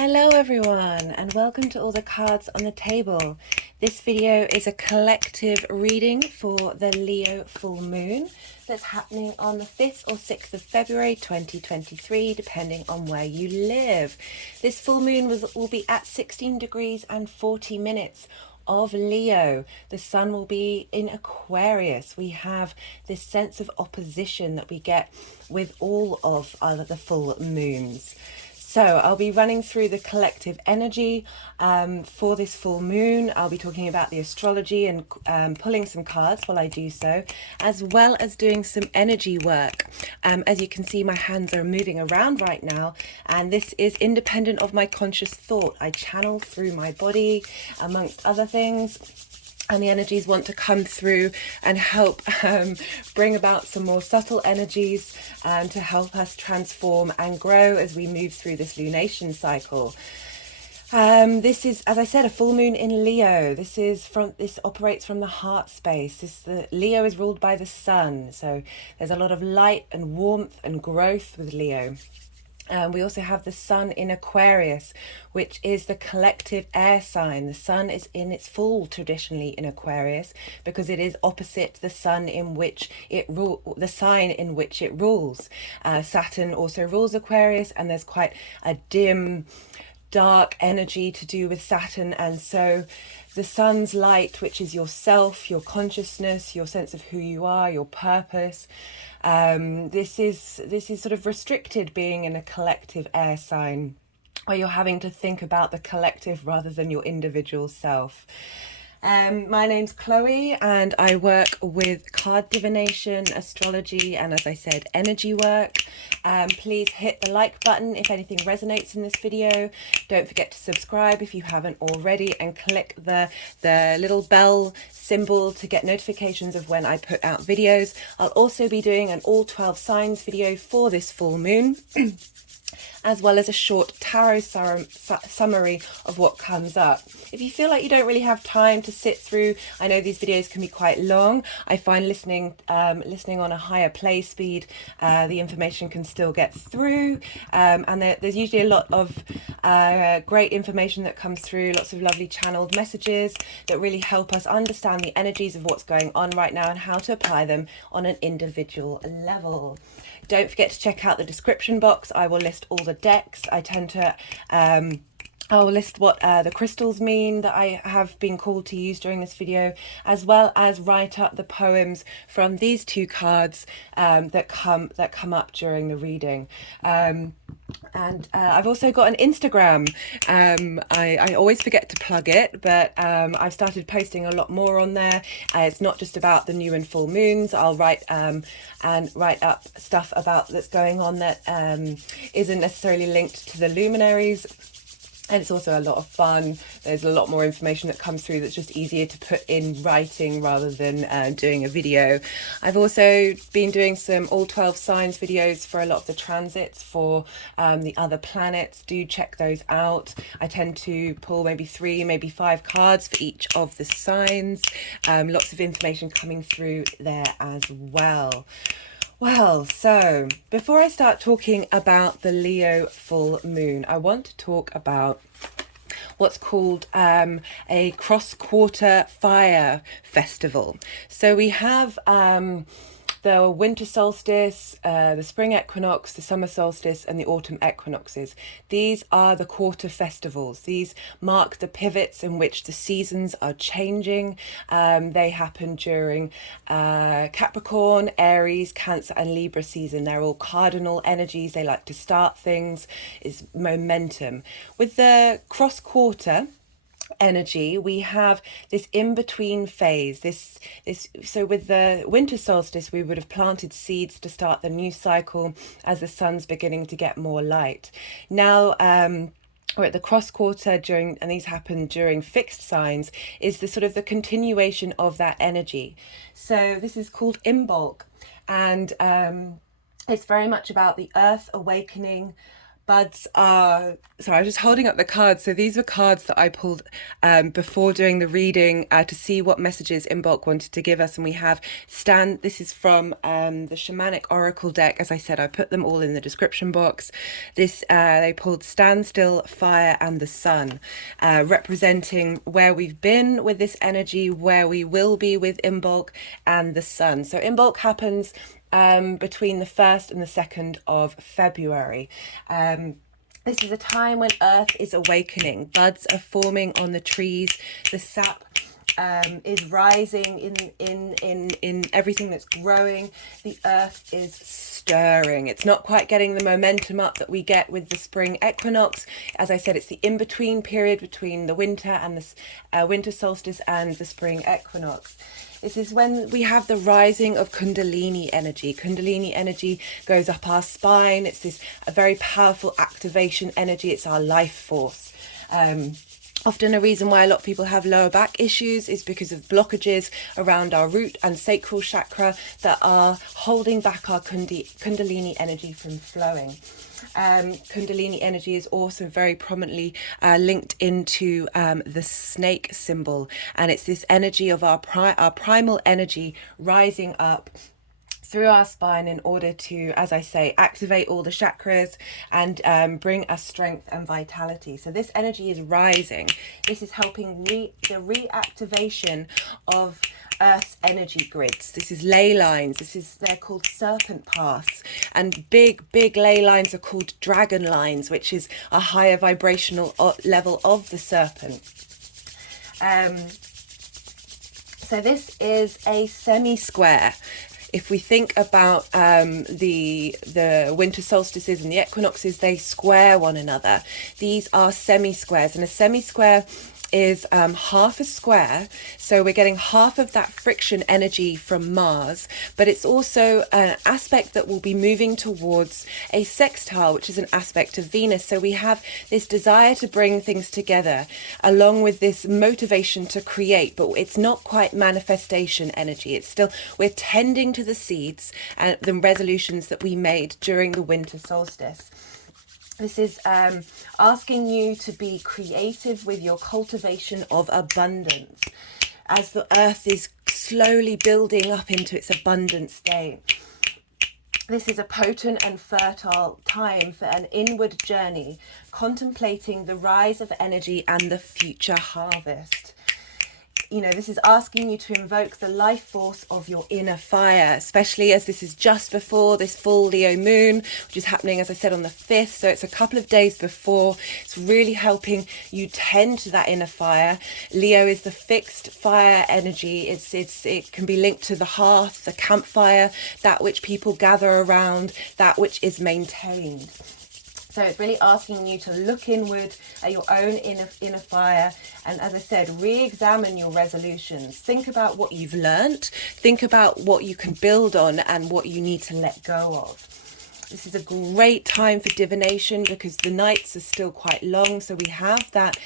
Hello everyone, and welcome to all the cards on the table. This video is a collective reading for the Leo full moon that's happening on the 5th or 6th of February 2023, depending on where you live. This full moon will be at 16 degrees and 40 minutes of Leo. The sun will be in Aquarius. We have this sense of opposition that we get with all of the full moons. So I'll be running through the collective energy for this full moon. I'll be talking about the astrology and pulling some cards while I do so, as well as doing some energy work. As you can see, my hands are moving around right now, and this is independent of my conscious thought. I channel through my body, amongst other things. And the energies want to come through and help bring about some more subtle energies to help us transform and grow as we move through this lunation cycle. This is, as I said, a full moon in Leo. This operates from the heart space. Leo is ruled by the sun, so there's a lot of light and warmth and growth with Leo. We also have the sun in Aquarius, which is the collective air sign. The sun is in its full traditionally in Aquarius because it is opposite the sun in which the sign in which it rules. Saturn also rules Aquarius, and there's quite a dim, dark energy to do with Saturn, and so the sun's light, which is yourself, your consciousness, your sense of who you are, your purpose. This is sort of restricted being in a collective air sign where you're having to think about the collective rather than your individual self. My name's Chloe, and I work with card divination, astrology, and, as I said, energy work. Please hit the like button if anything resonates in this video. Don't forget to subscribe if you haven't already, and click the little bell symbol to get notifications of when I put out videos. I'll also be doing an all 12 signs video for this full moon. As well as a short tarot summary of what comes up. If you feel like you don't really have time to sit through, I know these videos can be quite long. I find listening on a higher play speed, the information can still get through, and there's usually a lot of great information that comes through, lots of lovely channeled messages that really help us understand the energies of what's going on right now and how to apply them on an individual level. Don't forget to check out the description box. I will list all the decks. I tend to I'll list what the crystals mean that I have been called to use during this video, as well as write up the poems from these two cards that come up during the reading. And I've also got an Instagram. I always forget to plug it, but I've started posting a lot more on there. It's not just about the new and full moons. I'll write up stuff about that's going on that isn't necessarily linked to the luminaries. And it's also a lot of fun. There's a lot more information that comes through that's just easier to put in writing rather than doing a video. I've also been doing some all 12 signs videos for a lot of the transits for the other planets. Do check those out. I tend to pull maybe 3, maybe 5 cards for each of the signs. Lots of information coming through there as well. Well, so before I start talking about the Leo full moon, I want to talk about what's called a cross-quarter fire festival. So we have the winter solstice, the spring equinox, the summer solstice, and the autumn equinoxes. These are the quarter festivals. These mark the pivots in which the seasons are changing. They happen during Capricorn, Aries, Cancer, and Libra season. They're all cardinal energies. They like to start things. It's momentum. With the cross-quarter energy, we have this in-between phase. So with the winter solstice, we would have planted seeds to start the new cycle as the sun's beginning to get more light. Now we're at the cross quarter and these happen during fixed signs, is the sort of the continuation of that energy. So this is called Imbolc, and it's very much about the earth awakening, buds are, sorry, I was just holding up the cards. So these were cards that I pulled before doing the reading to see what messages Imbolc wanted to give us. And we have this is from the Shamanic Oracle deck. As I said, I put them all in the description box. They pulled Standstill, Fire and the Sun, representing where we've been with this energy, where we will be with Imbolc, and the Sun. So Imbolc happens between the 1st and the 2nd of February. This is a time when Earth is awakening. Buds are forming on the trees. The sap is rising in everything that's growing. The Earth is stirring. It's not quite getting the momentum up that we get with the spring equinox. As I said, it's the in-between period between the winter and the winter solstice and the spring equinox. This is when we have the rising of Kundalini energy. Kundalini energy goes up our spine. It's a very powerful activation energy. It's our life force. Often a reason why a lot of people have lower back issues is because of blockages around our root and sacral chakra that are holding back our Kundalini energy from flowing. Kundalini energy is also very prominently linked into the snake symbol, and it's this energy of our primal energy rising up through our spine in order to, as I say, activate all the chakras and bring us strength and vitality. So this energy is rising. This is helping the reactivation of Earth's energy grids. This is ley lines. They're called serpent paths, and big ley lines are called dragon lines, which is a higher vibrational level of the serpent. So this is a semi-square. If we think about the winter solstices and the equinoxes, they square one another. These are semi-squares, and a semi-square is half a square, so we're getting half of that friction energy from Mars, but it's also an aspect that will be moving towards a sextile, which is an aspect of Venus. So we have this desire to bring things together along with this motivation to create, but it's not quite manifestation energy. It's still, we're tending to the seeds and the resolutions that we made during the winter solstice. This is asking you to be creative with your cultivation of abundance as the earth is slowly building up into its abundant state. This is a potent and fertile time for an inward journey, contemplating the rise of energy and the future harvest. You know, this is asking you to invoke the life force of your inner fire, especially as this is just before this full Leo moon, which is happening, as I said, on the 5th. So it's a couple of days before. It's really helping you tend to that inner fire. Leo is the fixed fire energy. It can be linked to the hearth, the campfire, that which people gather around, that which is maintained. So it's really asking you to look inward at your own inner fire, and, as I said, re-examine your resolutions. Think about what you've learnt, think about what you can build on and what you need to let go of. This is a great time for divination because the nights are still quite long, so we have that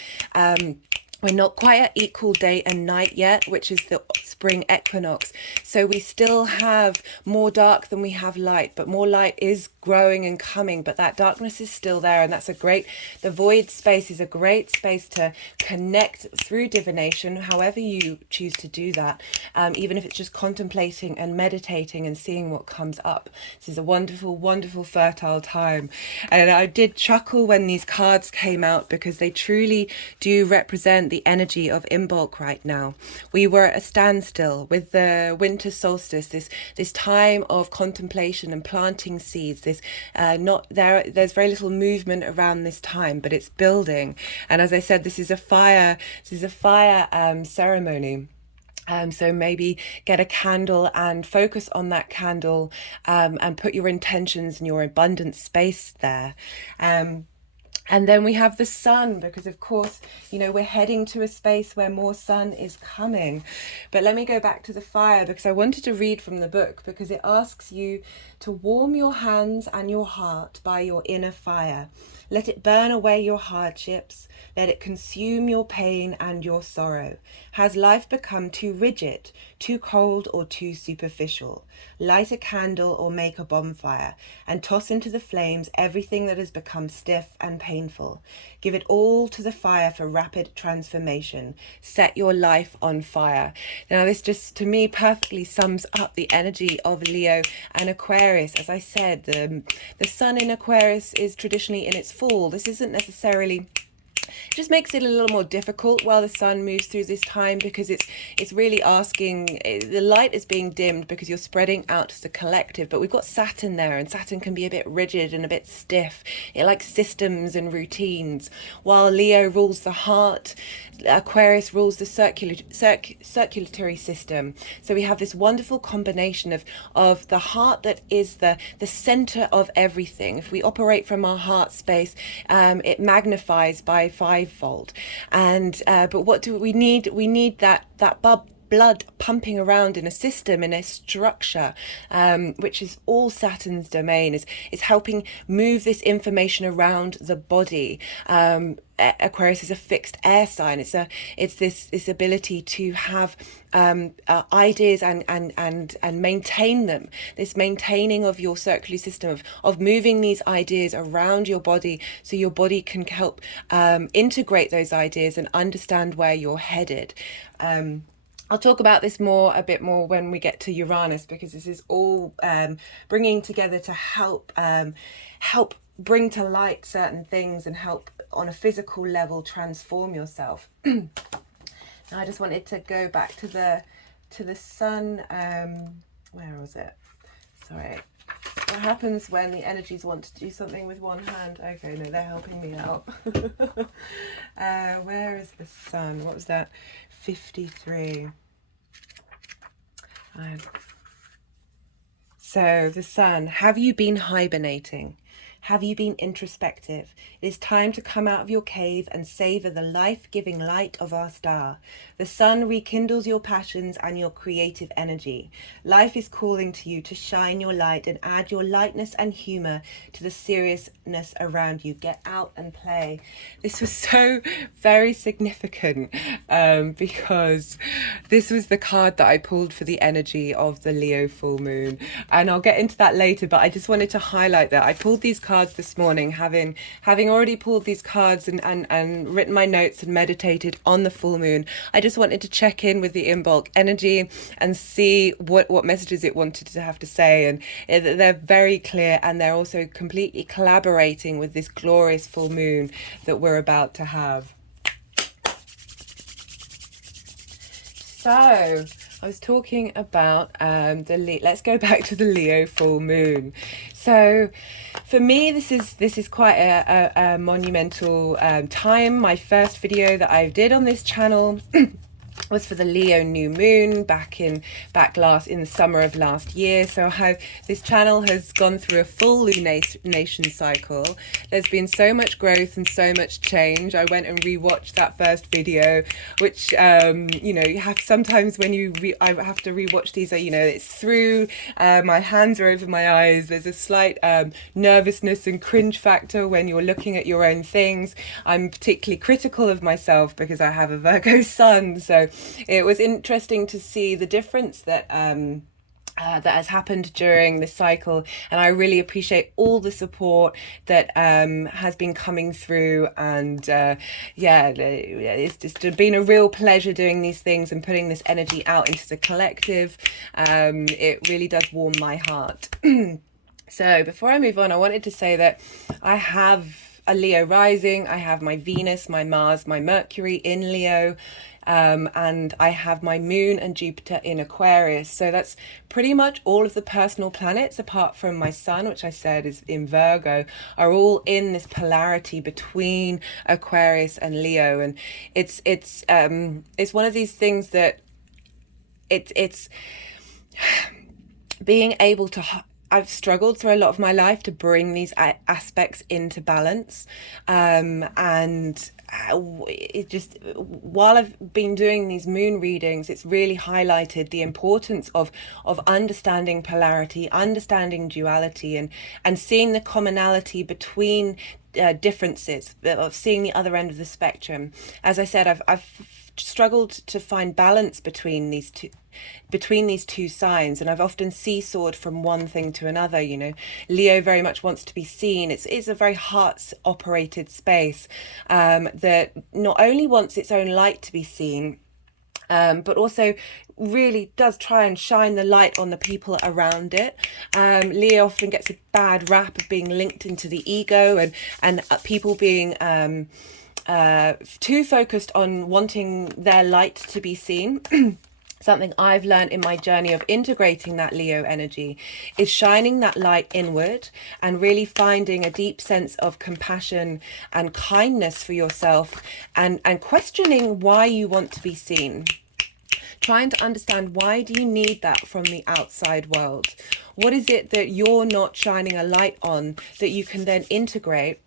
we're not quite at equal day and night yet, which is the spring equinox. So we still have more dark than we have light, but more light is growing and coming, but that darkness is still there. And that's the void space is a great space to connect through divination, however you choose to do that. Even if it's just contemplating and meditating and seeing what comes up. This is a wonderful, wonderful, fertile time. And I did chuckle when these cards came out because they truly do represent the energy of Imbolc right now. We were at a standstill with the winter solstice, this time of contemplation and planting seeds. There's very little movement around this time, but it's building. And as I said, this is a fire ceremony. So maybe get a candle and focus on that candle and put your intentions and your abundant space there. And then we have the sun, because of course, you know, we're heading to a space where more sun is coming. But let me go back to the fire because I wanted to read from the book, because it asks you to warm your hands and your heart by your inner fire. Let it burn away your hardships. Let it consume your pain and your sorrow. Has life become too rigid, too cold or too superficial. Light a candle or make a bonfire and toss into the flames everything that has become stiff and painful. Give it all to the fire for rapid transformation. Set your life on fire. Now this just to me perfectly sums up the energy of Leo and Aquarius. As I said, the sun in Aquarius is traditionally in its fall. This isn't necessarily, just makes it a little more difficult while the sun moves through this time, because it's really asking, the light is being dimmed because you're spreading out to the collective. But we've got Saturn there, and Saturn can be a bit rigid and a bit stiff. It likes systems and routines. While Leo rules the heart, Aquarius rules the circulatory system. So we have this wonderful combination of the heart that is the center of everything. If we operate from our heart space, it magnifies by fivefold. And but what do we need? We need that blood pumping around in a system, in a structure, which is all Saturn's domain, is helping move this information around the body. Aquarius is a fixed air sign. It's this ability to have ideas and maintain them. This maintaining of your circulatory system, of moving these ideas around your body, so your body can help integrate those ideas and understand where you're headed. I'll talk about this a bit more when we get to Uranus, because this is all bringing together to help bring to light certain things and help on a physical level transform yourself. Now I just wanted to go back to the sun. Where was it? Sorry. What happens when the energies want to do something with one hand? Okay, no, they're helping me out. Where is the sun? What was that? 53. So the sun, have you been hibernating? Have you been introspective? It is time to come out of your cave and savor the life-giving light of our star. The sun rekindles your passions and your creative energy. Life is calling to you to shine your light and add your lightness and humor to the seriousness around you. Get out and play. This was so very significant because this was the card that I pulled for the energy of the Leo full moon. And I'll get into that later, but I just wanted to highlight that I pulled these cards this morning, having already pulled these cards and written my notes and meditated on the full moon. I just wanted to check in with the Imbolc energy and see what messages it wanted to have to say, and they're very clear, and they're also completely collaborating with this glorious full moon that we're about to have. So I was talking about let's go back to the Leo full moon. So for me, this is quite a monumental time. My first video that I did on this channel was for the Leo new moon back in the summer of last year. So this channel has gone through a full lunation cycle. There's been so much growth and so much change. I went and rewatched that first video, which you have sometimes when I have to rewatch these. It's through my hands are over my eyes. There's a slight nervousness and cringe factor when you're looking at your own things. I'm particularly critical of myself because I have a Virgo sun, so it was interesting to see the difference that that has happened during this cycle, and I really appreciate all the support that has been coming through, and it's just been a real pleasure doing these things and putting this energy out into the collective. It really does warm my heart. So before I move on, I wanted to say that I have a Leo rising. I have my Venus, my Mars, my Mercury in Leo, and I have my moon and Jupiter in Aquarius. So that's pretty much all of the personal planets, apart from my sun, which I said is in Virgo, are all in this polarity between Aquarius and Leo. And it's one of these things that it's being able to I've struggled through a lot of my life to bring these aspects into balance, and it just, while I've been doing these moon readings, it's really highlighted the importance of understanding polarity, understanding duality, and seeing the commonality between differences, of seeing the other end of the spectrum. As I said, I've struggled to find balance between these two signs, and I've often seesawed from one thing to another. You know, Leo very much wants to be seen. It's a very heart operated space that not only wants its own light to be seen, but also really does try and shine the light on the people around it. Leo often gets a bad rap of being linked into the ego, and people being too focused on wanting their light to be seen. Something I've learned in my journey of integrating that Leo energy is shining that light inward and really finding a deep sense of compassion and kindness for yourself, and questioning why you want to be seen. Trying to understand, why do you need that from the outside world? What is it that you're not shining a light on that you can then integrate?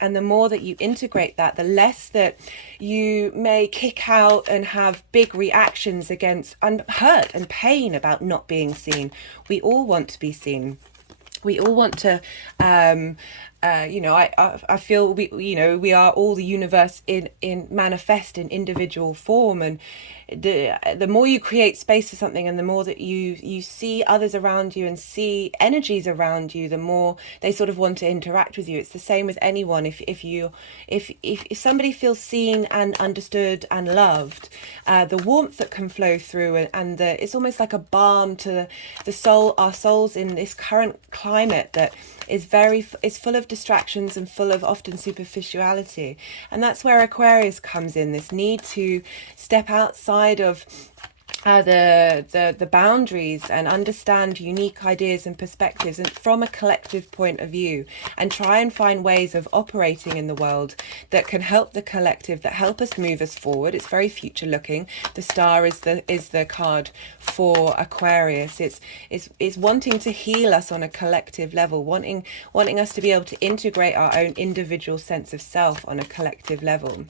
And the more that you integrate that, the less that you may kick out and have big reactions against and hurt and pain about not being seen. We all want to be seen. We all want to, I feel we are all the universe in manifest in individual form, and the more you create space for something, and the more that you see others around you and see energies around you, the more they sort of want to interact with you. It's the same with anyone. If somebody feels seen and understood and loved, the warmth that can flow through, and it's almost like a balm to the soul, our souls in this current climate that is full of distractions and full of often superficiality. And that's where Aquarius comes in, this need to step outside of the boundaries and understand unique ideas and perspectives, and from a collective point of view, and try and find ways of operating in the world that can help the collective, that help us move us forward. It's very future looking. The star is the card for Aquarius. It's wanting to heal us on a collective level, wanting us to be able to integrate our own individual sense of self on a collective level.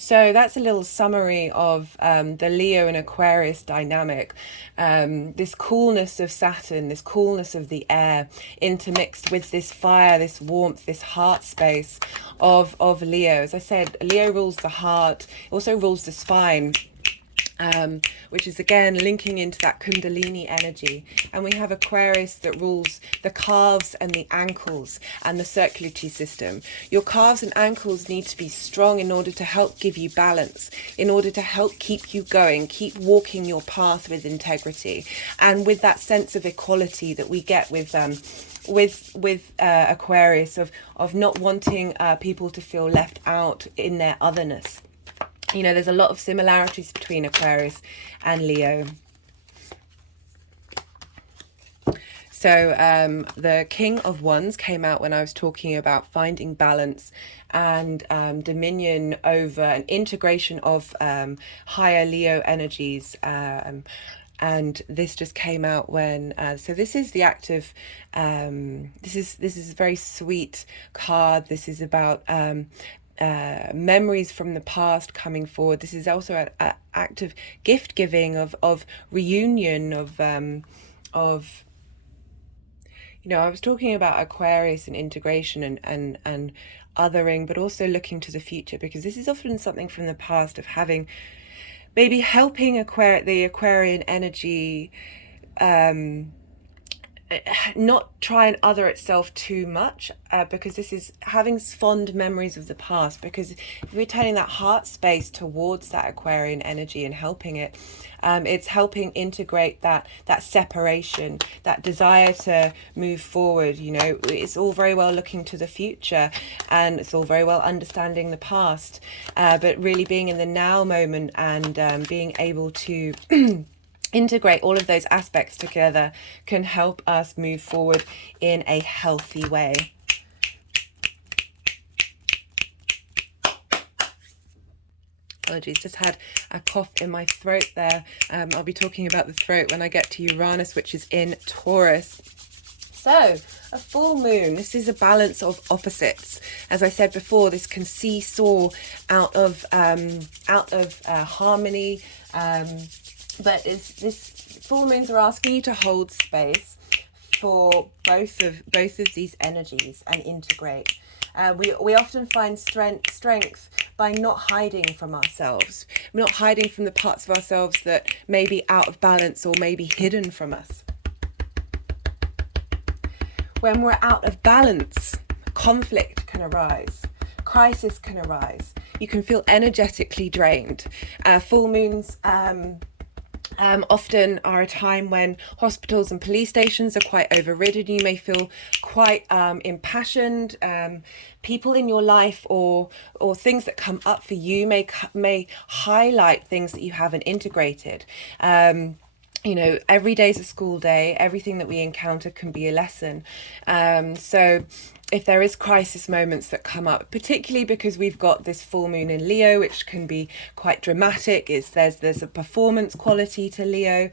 So that's a little summary of the Leo and Aquarius dynamic. This coolness of Saturn, this coolness of the air, intermixed with this fire, this warmth, this heart space of Leo. As I said, Leo rules the heart, also rules the spine. Which is again linking into that Kundalini energy. And we have Aquarius that rules the calves and the ankles and the circulatory system. Your calves and ankles need to be strong in order to help give you balance, in order to help keep you going, keep walking your path with integrity, and with that sense of equality that we get with Aquarius, of not wanting people to feel left out in their otherness. You know, there's a lot of similarities between Aquarius and Leo. So the King of Wands came out when I was talking about finding balance and dominion over an integration of higher Leo energies. And this just came out when so this is the active this is a very sweet card. This is about memories from the past coming forward. This is also an act of gift giving, of reunion, of you know, I was talking about Aquarius and integration and othering, but also looking to the future, because this is often something from the past of having, maybe helping the Aquarian energy not try and other itself too much, because this is having fond memories of the past. Because if we're turning that heart space towards that Aquarian energy and helping it, it's helping integrate that separation, that desire to move forward. You know, it's all very well looking to the future, and it's all very well understanding the past, but really being in the now moment and being able to integrate all of those aspects together can help us move forward in a healthy way. Apologies, just had a cough in my throat there. I'll be talking about the throat when I get to Uranus, which is in Taurus. So, a full moon, this is a balance of opposites. As I said before, this can seesaw out of harmony, but this full moons are asking you to hold space for both of these energies and integrate. We often find strength by not hiding from ourselves, not hiding from the parts of ourselves that may be out of balance or may be hidden from us. When we're out of balance, conflict can arise, crisis can arise. You can feel energetically drained. Full moons often are a time when hospitals and police stations are quite overridden. You may feel quite impassioned. People in your life or things that come up for you may highlight things that you haven't integrated. You know, every day is a school day. Everything that we encounter can be a lesson. So if there is crisis moments that come up, particularly because we've got this full moon in Leo, which can be quite dramatic, there's a performance quality to Leo.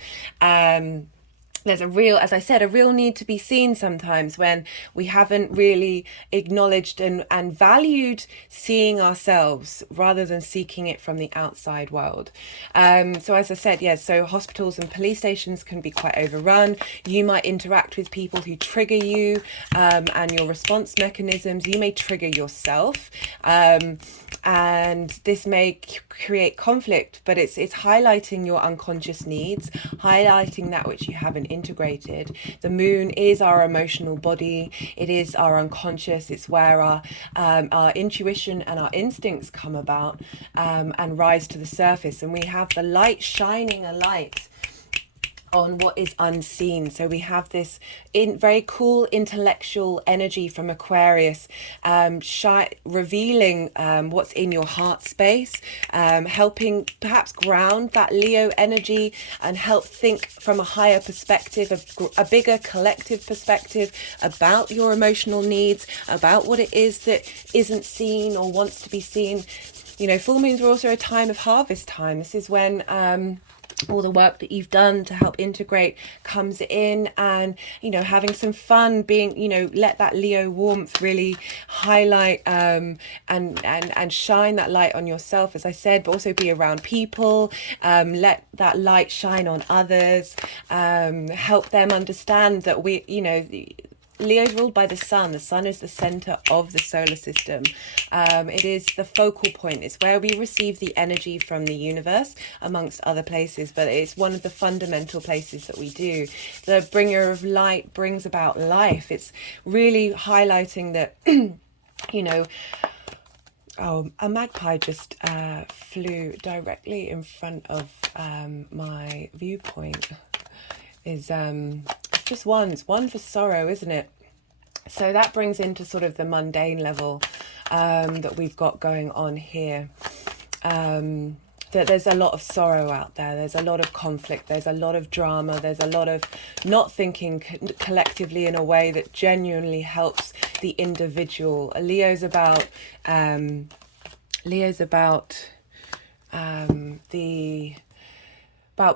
There's a real, as I said, a real need to be seen sometimes when we haven't really acknowledged and valued seeing ourselves rather than seeking it from the outside world. So as I said, yes, so hospitals and police stations can be quite overrun. You might interact with people who trigger you and your response mechanisms. You may trigger yourself. And this may create conflict, but it's highlighting your unconscious needs, highlighting that which you haven't integrated. The moon is our emotional body. It is our unconscious. It's where our intuition and our instincts come about and rise to the surface. And we have the light shining a light on what is unseen. So we have this very cool intellectual energy from Aquarius, revealing what's in your heart space, helping perhaps ground that Leo energy and help think from a higher perspective, a bigger collective perspective about your emotional needs, about what it is that isn't seen or wants to be seen. You know, full moons are also a time of harvest time. This is when all the work that you've done to help integrate comes in, and you know, having some fun, being, you know, let that Leo warmth really highlight and shine that light on yourself, as I said, but also be around people, let that light shine on others, help them understand that we, you know, Leo's ruled by the sun. The sun is the center of the solar system. It is the focal point. It's where we receive the energy from the universe, amongst other places, but it's one of the fundamental places that we do. The bringer of light brings about life. It's really highlighting that, you know, oh, a magpie just flew directly in front of my viewpoint. Is just one for sorrow, isn't it? So that brings into sort of the mundane level that we've got going on here. That there's a lot of sorrow out there. There's a lot of conflict. There's a lot of drama. There's a lot of not thinking collectively in a way that genuinely helps the individual. Leo's about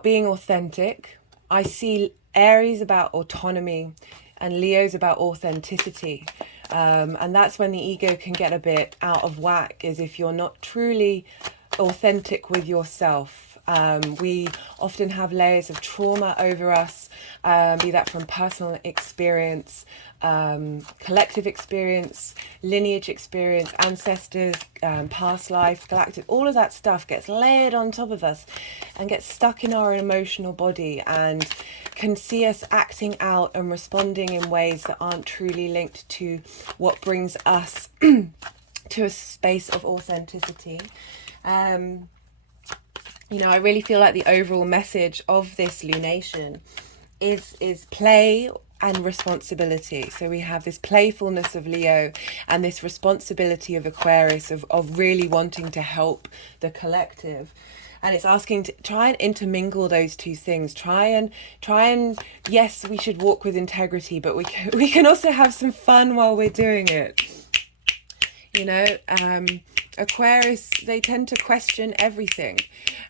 being authentic. I see Aries about autonomy and Leo's about authenticity. And that's when the ego can get a bit out of whack, is if you're not truly authentic with yourself. We often have layers of trauma over us, be that from personal experience, collective experience, lineage experience, ancestors, past life, galactic, all of that stuff gets layered on top of us and gets stuck in our emotional body and can see us acting out and responding in ways that aren't truly linked to what brings us to a space of authenticity. You know, I really feel like the overall message of this lunation is play and responsibility. So we have this playfulness of Leo and this responsibility of Aquarius of really wanting to help the collective. And it's asking to try and intermingle those two things. Try and yes, we should walk with integrity, but we can also have some fun while we're doing it. You know, Aquarius, they tend to question everything,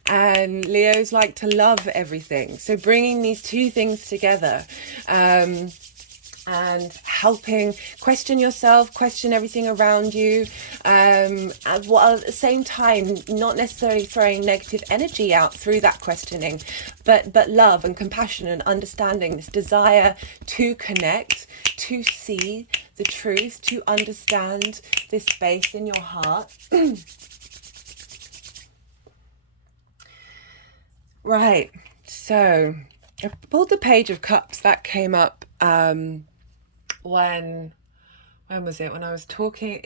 and Leos like to love everything. So bringing these two things together, and and helping question yourself, question everything around you, and while at the same time not necessarily throwing negative energy out through that questioning, but love and compassion and understanding, this desire to connect, to see the truth, to understand this space in your heart. Right, so I pulled the Page of Cups. That came up when was it, when I was talking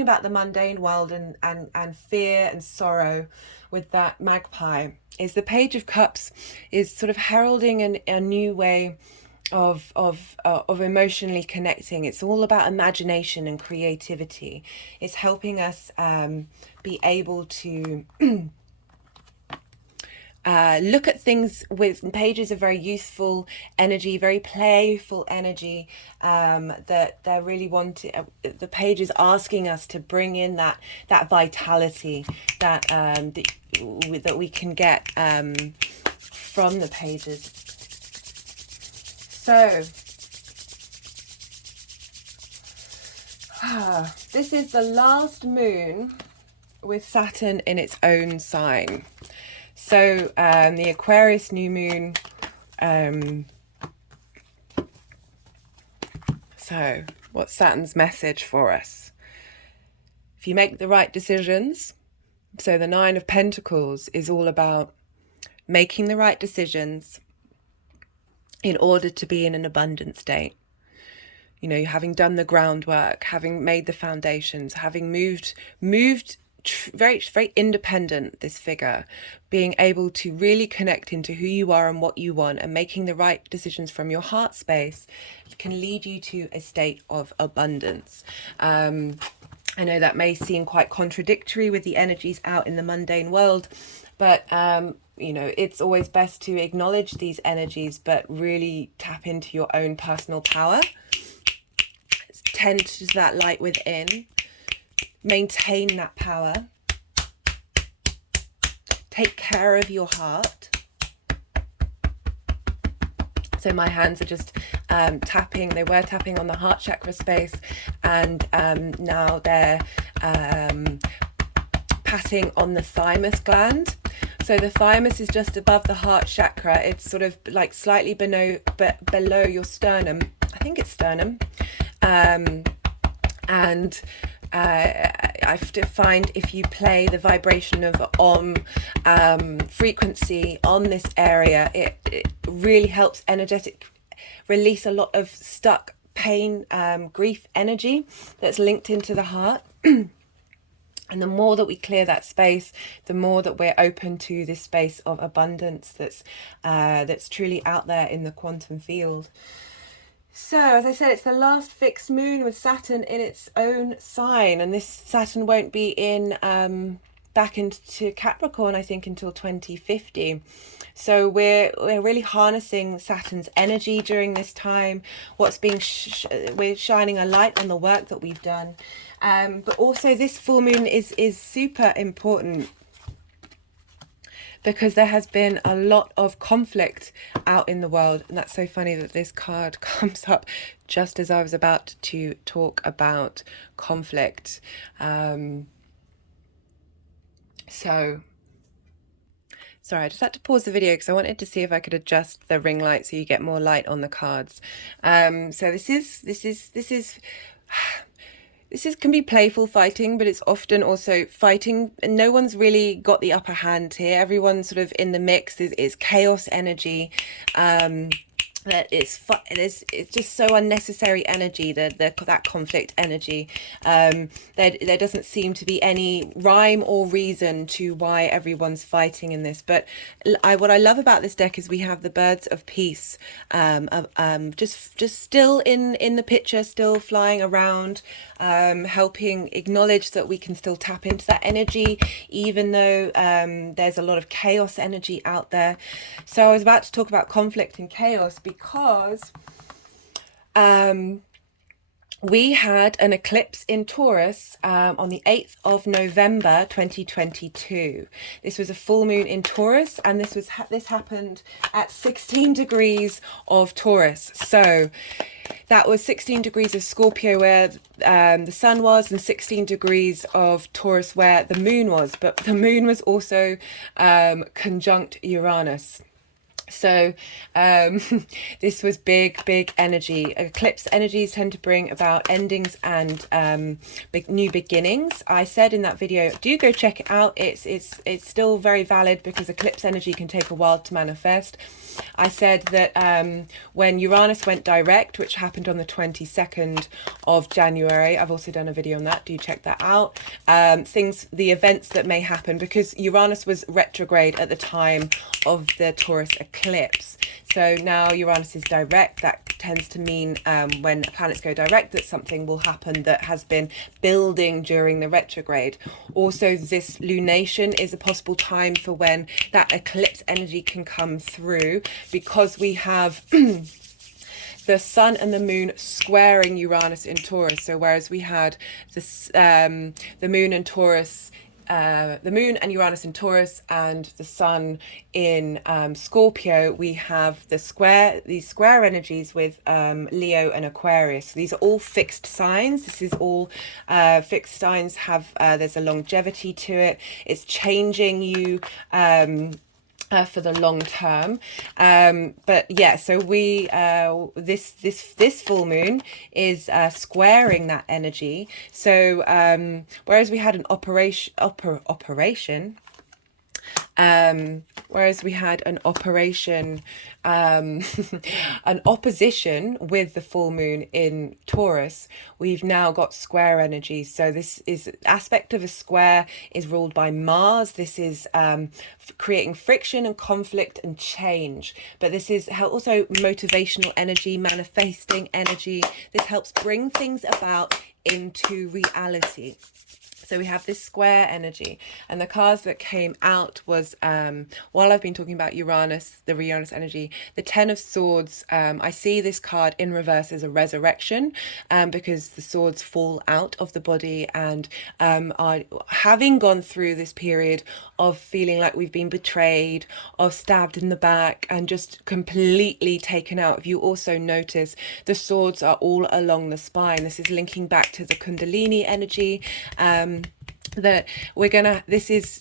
about the mundane world and fear and sorrow with that magpie. Is the Page of Cups is sort of heralding a new way of emotionally connecting. It's all about imagination and creativity. It's helping us be able to look at things with pages of very youthful energy, very playful energy, that they're really wanting. The page is asking us to bring in that vitality that that we can get from the pages. So this is the last moon with Saturn in its own sign. So the Aquarius new moon, so what's Saturn's message for us? If you make the right decisions, so the Nine of Pentacles is all about making the right decisions in order to be in an abundant state. You know, having done the groundwork, having made the foundations, having moved very independent, this figure, being able to really connect into who you are and what you want, and making the right decisions from your heart space can lead you to a state of abundance. I know that may seem quite contradictory with the energies out in the mundane world, but you know, it's always best to acknowledge these energies but really tap into your own personal power, tend to that light within, maintain that power, take care of your heart. So my hands are just tapping. They were tapping on the heart chakra space, and now they're patting on the thymus gland. So the thymus is just above the heart chakra. It's sort of like slightly below your sternum. I think it's sternum. And I find if you play the vibration of Om frequency on this area, it really helps release a lot of stuck pain, grief energy that's linked into the heart. And the more that we clear that space, the more that we're open to this space of abundance that's truly out there in the quantum field. So, as I said, it's the last fixed moon with Saturn in its own sign, and this Saturn won't be in back into Capricorn, I think, until 2050. So we're really harnessing Saturn's energy during this time. We're shining a light on the work that we've done, but also this full moon is super important, because there has been a lot of conflict out in the world. And that's so funny that this card comes up just as I was about to talk about conflict. So, sorry, I just had to pause the video because I wanted to see if I could adjust the ring light so you get more light on the cards. So this can be playful fighting, but it's often also fighting. No one's really got the upper hand here. Everyone's sort of in the mix. Is chaos energy. It's just so unnecessary energy, that conflict energy. There doesn't seem to be any rhyme or reason to why everyone's fighting in this. But what I love about this deck is we have the birds of peace, just still in the picture, still flying around, helping acknowledge that we can still tap into that energy, even though there's a lot of chaos energy out there. So I was about to talk about conflict and chaos because we had an eclipse in Taurus on the 8th of November 2022. This was a full moon in Taurus, and this happened at 16 degrees of Taurus. So that was 16 degrees of Scorpio where the sun was, and 16 degrees of Taurus where the moon was. But the moon was also conjunct Uranus. So this was big energy. Eclipse energies tend to bring about endings and new beginnings. I said in that video, do go check it out. It's still very valid because eclipse energy can take a while to manifest. I said that when Uranus went direct, which happened on the 22nd of January, I've also done a video on that, do check that out, the events that may happen, because Uranus was retrograde at the time of the Taurus eclipse. So now Uranus is direct. That tends to mean when planets go direct that something will happen that has been building during the retrograde. Also, this lunation is a possible time for when that eclipse energy can come through, because we have the sun and the moon squaring Uranus in Taurus. So whereas we had this, the moon and Taurus, the moon and Uranus in Taurus and the sun in Scorpio, we have these square energies with Leo and Aquarius. These are all fixed signs. This is all fixed signs have there's a longevity to it. It's changing you for the long term, but yeah, so we this full moon is squaring that energy. So whereas we had an an opposition with the full moon in Taurus, we've now got square energy. So this is aspect of a square is ruled by Mars. This is creating friction and conflict and change, but this is also motivational energy, manifesting energy. This helps bring things about into reality. So we have this square energy, and the cards that came out was, while I've been talking about Uranus, the Uranus energy, the Ten of Swords. I see this card in reverse as a resurrection, because the swords fall out of the body and are having gone through this period of feeling like we've been betrayed, of stabbed in the back, and just completely taken out. If you also notice, the swords are all along the spine. This is linking back to the Kundalini energy. That we're gonna, the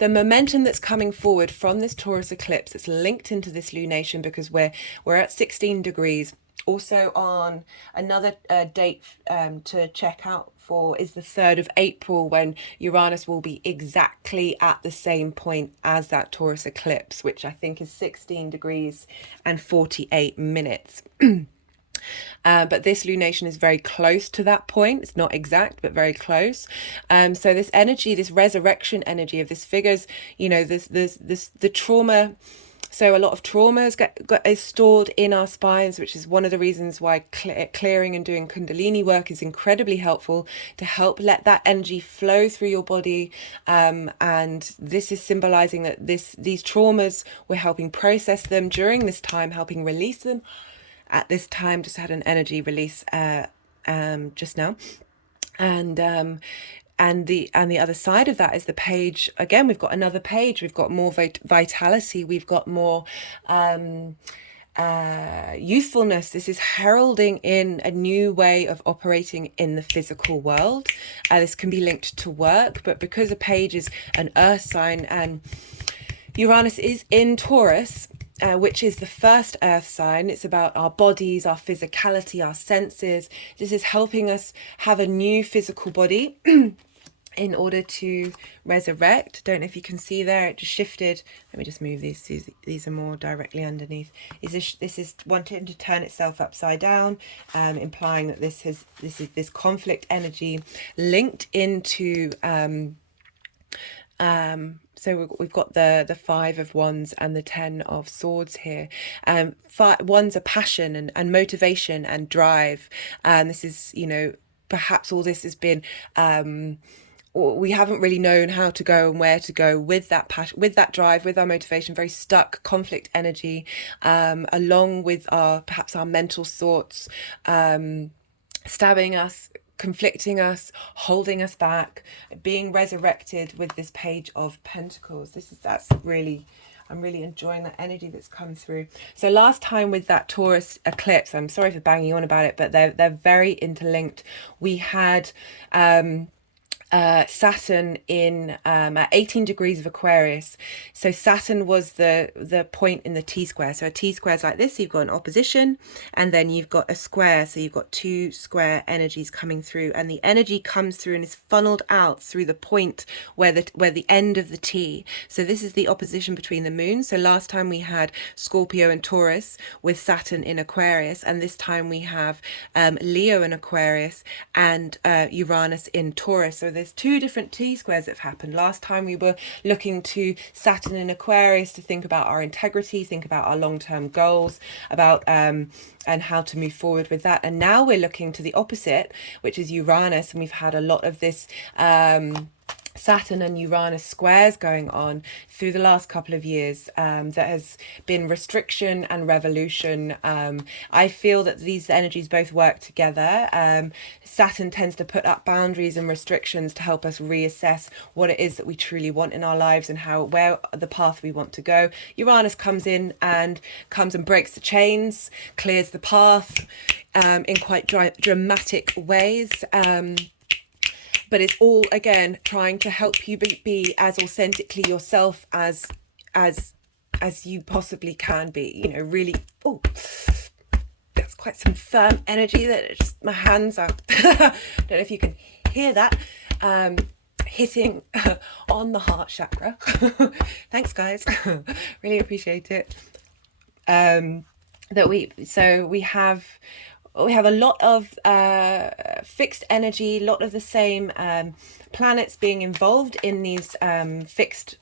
momentum that's coming forward from this Taurus eclipse, that's linked into this lunation, because we're at 16 degrees. Also on another date to check out for is the 3rd of April, when Uranus will be exactly at the same point as that Taurus eclipse, which I think is 16 degrees and 48 minutes. But this lunation is very close to that point. It's not exact, but very close. So this energy, this resurrection energy of this figures, you know, the trauma. So a lot of trauma is stored in our spines, which is one of the reasons why clearing and doing Kundalini work is incredibly helpful, to help let that energy flow through your body. And this is symbolizing that these traumas, we're helping process them during this time, helping release them. At this time, just had an energy release just now, and the other side of that is the page. Again, we've got another page. We've got more vitality. We've got more youthfulness. This is heralding in a new way of operating in the physical world. This can be linked to work, but because a page is an earth sign and Uranus is in Taurus, which is the first earth sign, it's about our bodies, our physicality, our senses. This is helping us have a new physical body in order to resurrect. Don't know if you can see there, it just shifted. Let me just move these. These are more directly underneath. This is wanting to turn itself upside down, implying that this is this conflict energy linked into so we've got the 5 of Wands and the 10 of Swords here. Wands are passion and motivation and drive. And this is, you know, perhaps all this has been, we haven't really known how to go and where to go with that passion, with that drive, with our motivation, very stuck conflict energy, along with perhaps our mental thoughts, stabbing us, conflicting us, holding us back, being resurrected with this Page of Pentacles. That's really, I'm really enjoying that energy that's come through. So last time with that Taurus eclipse, I'm sorry for banging on about it, but they're very interlinked. We had Saturn in at 18 degrees of Aquarius. So Saturn was the point in the T-square. So a T-square is like this. So you've got an opposition and then you've got a square. So you've got two square energies coming through, and the energy comes through and is funneled out through the point where the end of the T. So this is the opposition between the moons. So last time we had Scorpio and Taurus with Saturn in Aquarius, and this time we have Leo in Aquarius and Uranus in Taurus. So there's two different T-squares that have happened. Last time we were looking to Saturn in Aquarius to think about our integrity, think about our long-term goals, about and how to move forward with that. And now we're looking to the opposite, which is Uranus, and we've had a lot of this Saturn and Uranus squares going on through the last couple of years. That has been restriction and revolution. I feel that these energies both work together. Saturn tends to put up boundaries and restrictions to help us reassess what it is that we truly want in our lives and where the path we want to go. Uranus comes and breaks the chains, clears the path in quite dramatic ways. But it's all, again, trying to help you be as authentically yourself as you possibly can be. You know, really. Oh, that's quite some firm energy. That just my hands are. Don't know if you can hear that hitting on the heart chakra. Thanks, guys. Really appreciate it. We have a lot of fixed energy, a lot of the same planets being involved in these fixed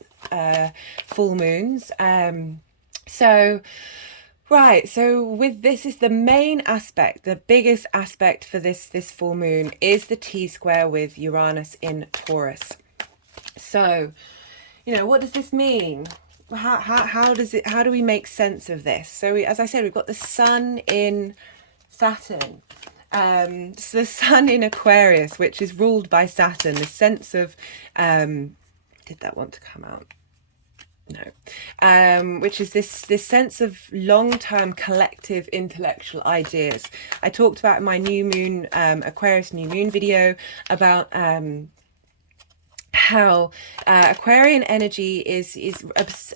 full moons. So with this is the main aspect, the biggest aspect for this full moon is the T-square with Uranus in Taurus. So, you know, what does this mean? How do we make sense of this? So as I said, we've got the sun in Saturn. So the sun in Aquarius, which is ruled by Saturn, the sense of did that want to come out? No. Which is this sense of long-term collective intellectual ideas. I talked about in my new moon Aquarius new moon video about how Aquarian energy is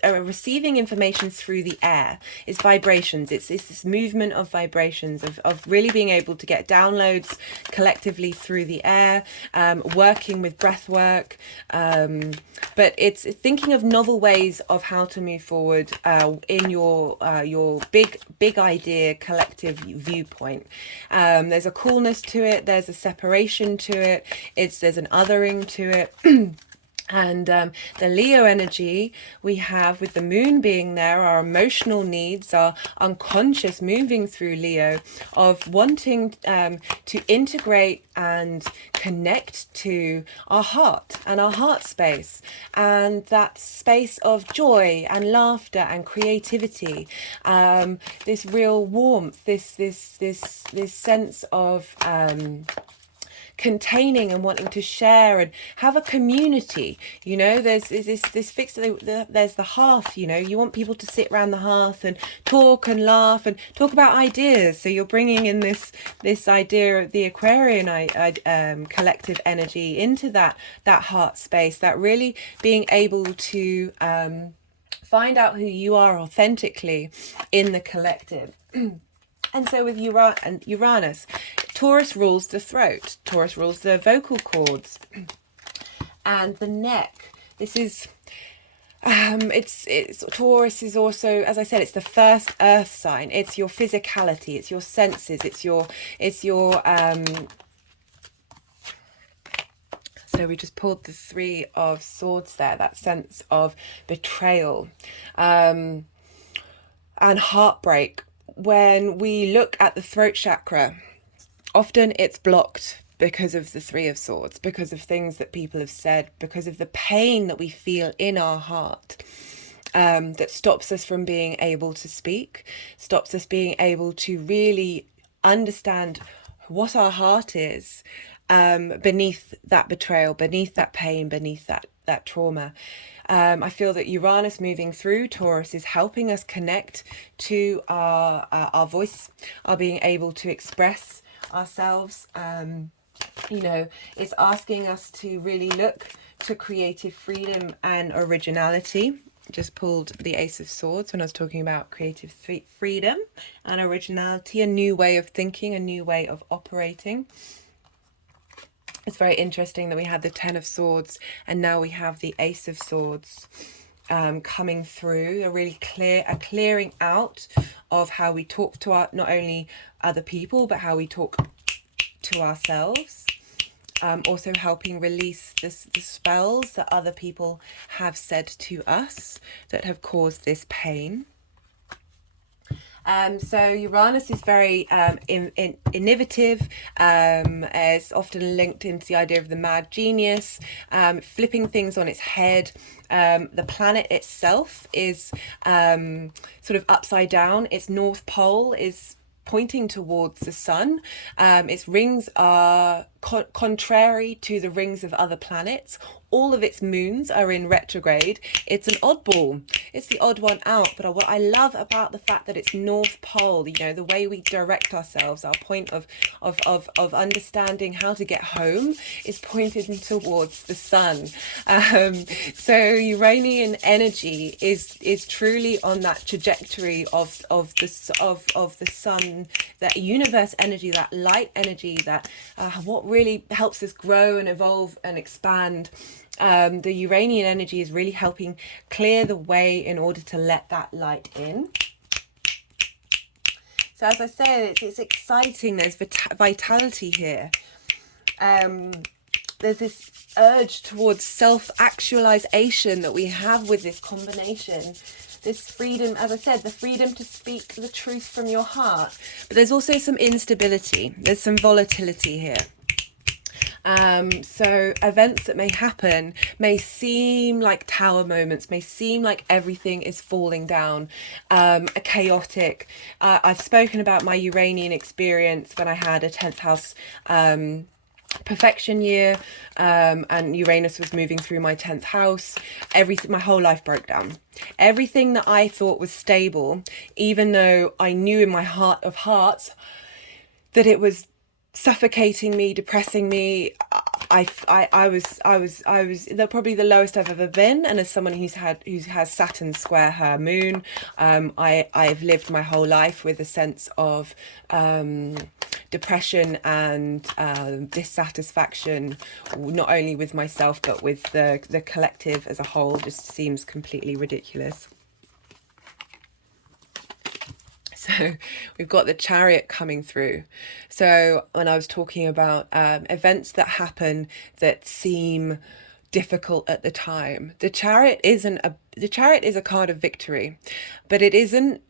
receiving information through the air. It's vibrations. It's this movement of vibrations, of really being able to get downloads collectively through the air, working with breath work, but it's thinking of novel ways of how to move forward in your big idea collective viewpoint. There's a coolness to it, there's a separation to it, there's an othering to it. And the Leo energy we have with the moon being there, our emotional needs, our unconscious moving through Leo, of wanting to integrate and connect to our heart and our heart space, and that space of joy and laughter and creativity, this real warmth, this sense of containing and wanting to share and have a community. You know, there's this fixed, there's the hearth. You know, you want people to sit around the hearth and talk and laugh and talk about ideas. So you're bringing in this idea of the Aquarian collective energy into that heart space, that really being able to find out who you are authentically in the collective. And so with Uranus, Taurus rules the throat. Taurus rules the vocal cords and the neck. This is, it's Taurus is also, as I said, it's the first earth sign. It's your physicality. It's your senses. It's your. So we just pulled the Three of Swords there. That sense of betrayal, and heartbreak. When we look at the throat chakra, often it's blocked because of the Three of Swords, because of things that people have said, because of the pain that we feel in our heart, that stops us from being able to speak, stops us being able to really understand what our heart is beneath that betrayal, beneath that pain, beneath that trauma. I feel that Uranus moving through Taurus is helping us connect to our voice, our being able to express ourselves. You know, it's asking us to really look to creative freedom and originality. Just pulled the Ace of Swords when I was talking about creative freedom and originality, a new way of thinking, a new way of operating. It's very interesting that we had the Ten of Swords and now we have the Ace of Swords coming through. A clearing out of how we talk to not only other people, but how we talk to ourselves. Also helping release the spells that other people have said to us that have caused this pain. So Uranus is very innovative, is often linked into the idea of the mad genius, flipping things on its head. The planet itself is sort of upside down. Its north pole is pointing towards the sun. Its rings are contrary to the rings of other planets. All of its moons are in retrograde. It's an oddball. It's the odd one out. But what I love about the fact that it's North Pole, you know, the way we direct ourselves, our point of understanding how to get home is pointed towards the sun. So Uranian energy is truly on that trajectory of the sun, that universe energy, that light energy, that what really helps us grow and evolve and expand. The Uranian energy is really helping clear the way in order to let that light in. So as I said, it's exciting. There's vitality here. There's this urge towards self-actualization that we have with this combination. This freedom, as I said, the freedom to speak the truth from your heart. But there's also some instability. There's some volatility here. So events that may happen may seem like tower moments, may seem like everything is falling down, chaotic. I've spoken about my Uranian experience when I had a 10th house perfection year, and Uranus was moving through my 10th house. My whole life broke down. Everything that I thought was stable, even though I knew in my heart of hearts that it was suffocating me, depressing me, I was probably the lowest I've ever been. And as someone who has Saturn square her moon, I've lived my whole life with a sense of depression and dissatisfaction, not only with myself but with the collective as a whole. Just seems completely ridiculous. So we've got the Chariot coming through. So when I was talking about events that happen that seem difficult at the time, the Chariot is a card of victory, but it isn't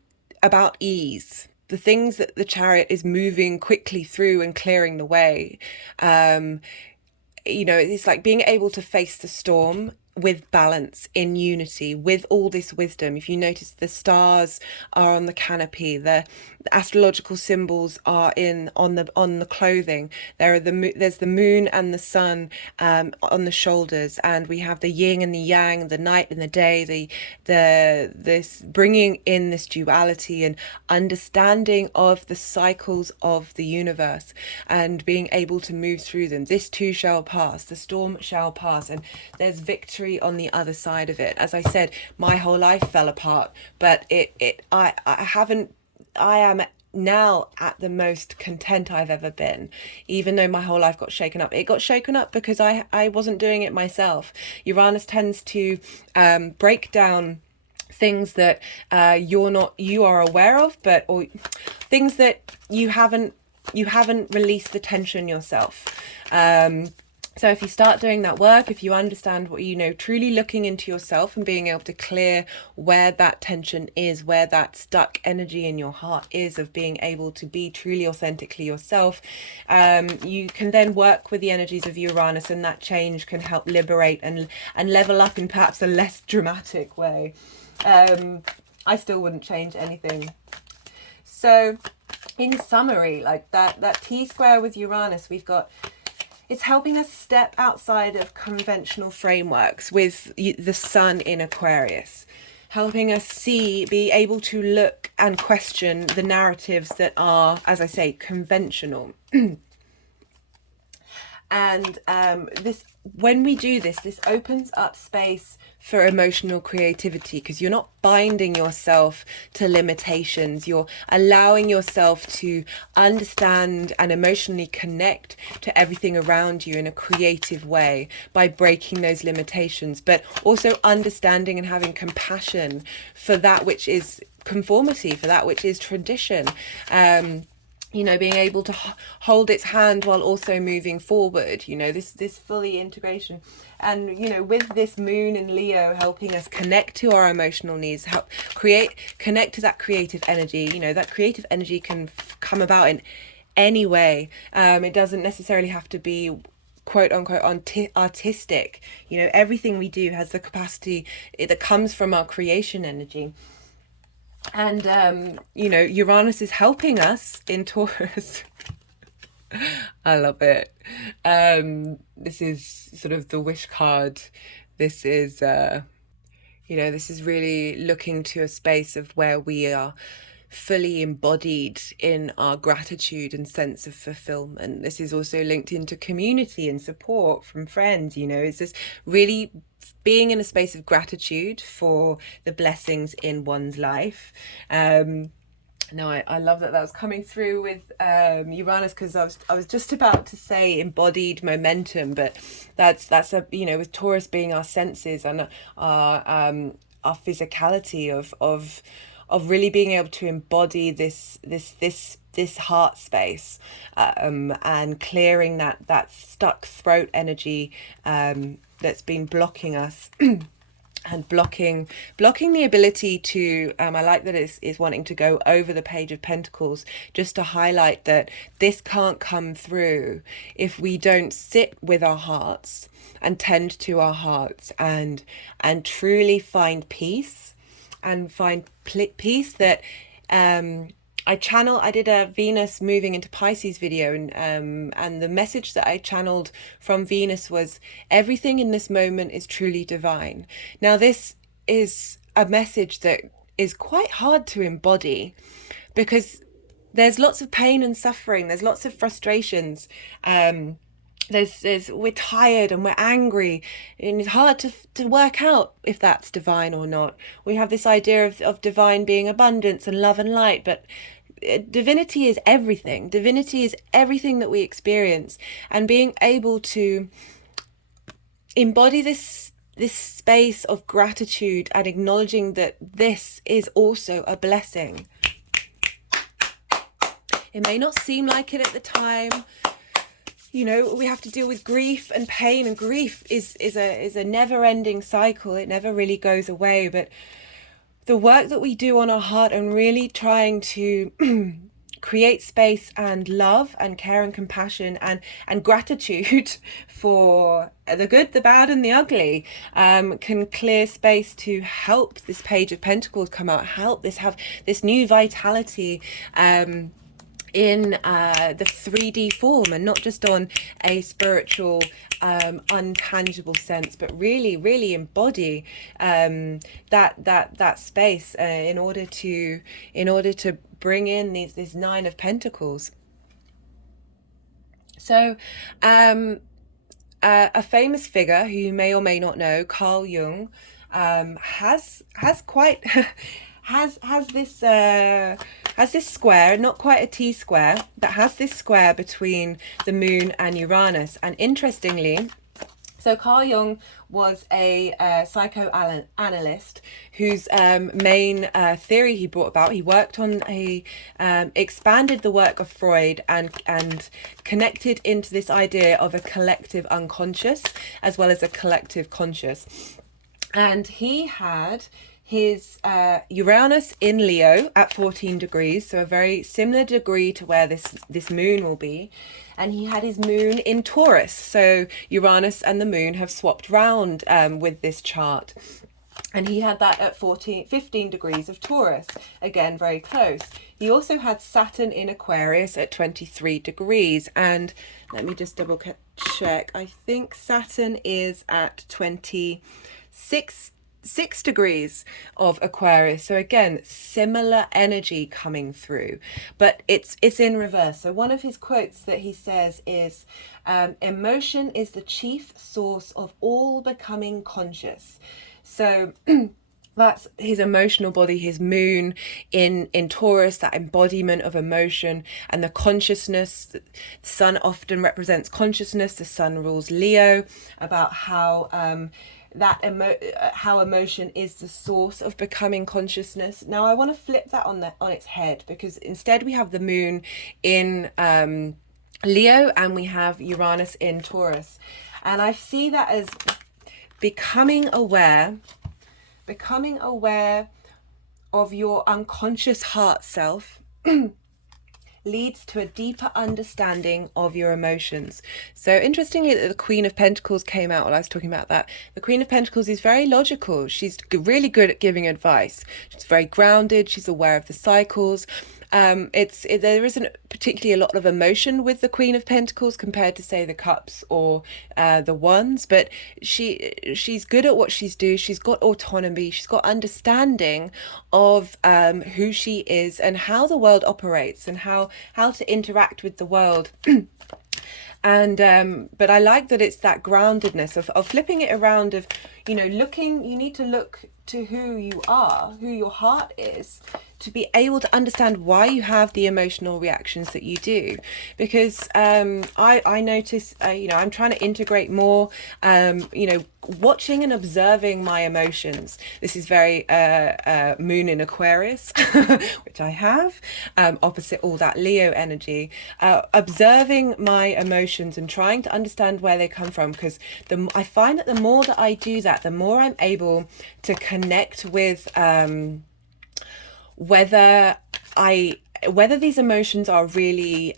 about ease. The things that the Chariot is moving quickly through and clearing the way, you know, it's like being able to face the storm with balance, in unity, with all this wisdom. If you notice, the stars are on the canopy, the astrological symbols are on the clothing. There's the moon and the sun on the shoulders, and we have the yin and the yang, the night and the day, this bringing in this duality and understanding of the cycles of the universe and being able to move through them. This too shall pass, the storm shall pass, and there's victory on the other side of it. As I said, my whole life fell apart, but I am now at the most content I've ever been, even though my whole life got shaken up. It got shaken up because I wasn't doing it myself. Uranus tends to break down things that you are aware of, or things that you haven't released the tension yourself. So if you start doing that work, if you understand what you know, truly looking into yourself and being able to clear where that tension is, where that stuck energy in your heart is, of being able to be truly authentically yourself, you can then work with the energies of Uranus, and that change can help liberate and level up in perhaps a less dramatic way. I still wouldn't change anything. So in summary, like that T-square with Uranus, we've got, it's helping us step outside of conventional frameworks with the sun in Aquarius, helping us be able to look and question the narratives that are, as I say, conventional. And when we do this, this opens up space for emotional creativity, because you're not binding yourself to limitations. You're allowing yourself to understand and emotionally connect to everything around you in a creative way by breaking those limitations, but also understanding and having compassion for that which is conformity, for that which is tradition. You know, being able to hold its hand while also moving forward, you know, this fully integration. And, you know, with this moon in Leo helping us connect to our emotional needs, help connect to that creative energy, you know, that creative energy can come about in any way. It doesn't necessarily have to be quote unquote artistic. You know, everything we do has the capacity that comes from our creation energy. And you know, Uranus is helping us in Taurus. I love it. This is sort of the wish card. This is you know, this is really looking to a space of where we are fully embodied in our gratitude and sense of fulfillment. This is also linked into community and support from friends. You know, it's just really being in a space of gratitude for the blessings in one's life. No, I love that was coming through with Uranus, because I was just about to say embodied momentum, but that's a, you know, with Taurus being our senses and our physicality of really being able to embody this heart space, and clearing that stuck throat energy that's been blocking us. And blocking the ability to, I like that it's wanting to go over the Page of Pentacles, just to highlight that this can't come through if we don't sit with our hearts and tend to our hearts and truly find peace, and find peace that I did a Venus moving into Pisces video, and the message that I channeled from Venus was, everything in this moment is truly divine. Now, this is a message that is quite hard to embody, because there's lots of pain and suffering, there's lots of frustrations, we're tired and we're angry, and it's hard to work out if that's divine or not. We have this idea of divine being abundance and love and light, but divinity is everything. Divinity is everything that we experience, and being able to embody this space of gratitude and acknowledging that this is also a blessing. It may not seem like it at the time. You know, we have to deal with grief and pain, and grief is a never-ending cycle. It never really goes away. But the work that we do on our heart and really trying to create space and love and care and compassion and gratitude for the good, the bad and the ugly, can clear space to help this Page of Pentacles come out, help this have this new vitality in the 3D form, and not just on a spiritual untangible sense, but really embody that space in order to bring in this Nine of Pentacles. So a famous figure who you may or may not know, Carl Jung, has quite has this square, not quite a T-square, but has this square between the moon and Uranus. And interestingly, so Carl Jung was a psychoanalyst whose main theory he brought about, he worked on, he expanded the work of Freud and connected into this idea of a collective unconscious as well as a collective conscious. And he had his Uranus in Leo at 14 degrees, so a very similar degree to where this moon will be. And he had his moon in Taurus, so Uranus and the moon have swapped round with this chart. And he had that at 15 degrees of Taurus, again, very close. He also had Saturn in Aquarius at 23 degrees. And let me just double check. I think Saturn is at 26 degrees of Aquarius. So again, similar energy coming through, but it's in reverse. So one of his quotes that he says is, emotion is the chief source of all becoming conscious. So that's his emotional body, his moon in Taurus, that embodiment of emotion and the consciousness. The sun often represents consciousness. The sun rules Leo, about how how emotion is the source of becoming consciousness. Now I want to flip that on its head, because instead we have the moon in Leo and we have Uranus in Taurus, and I see that as becoming aware of your unconscious heart self leads to a deeper understanding of your emotions. So interestingly, the Queen of Pentacles came out while I was talking about that. The Queen of Pentacles is very logical. She's really good at giving advice. She's very grounded. She's aware of the cycles. There isn't particularly a lot of emotion with the Queen of Pentacles compared to, say, the Cups or the Wands, but she's good at what she's doing. She's got autonomy. She's got understanding of who she is and how the world operates and how to interact with the world. And but I like that it's that groundedness of flipping it around, of, you need to look to who you are, who your heart is, to be able to understand why you have the emotional reactions that you do. Because I notice, I'm trying to integrate more, watching and observing my emotions. This is very moon in Aquarius, which I have, opposite all that Leo energy, observing my emotions and trying to understand where they come from, because I find that the more that I do that, the more I'm able to connect with whether these emotions are really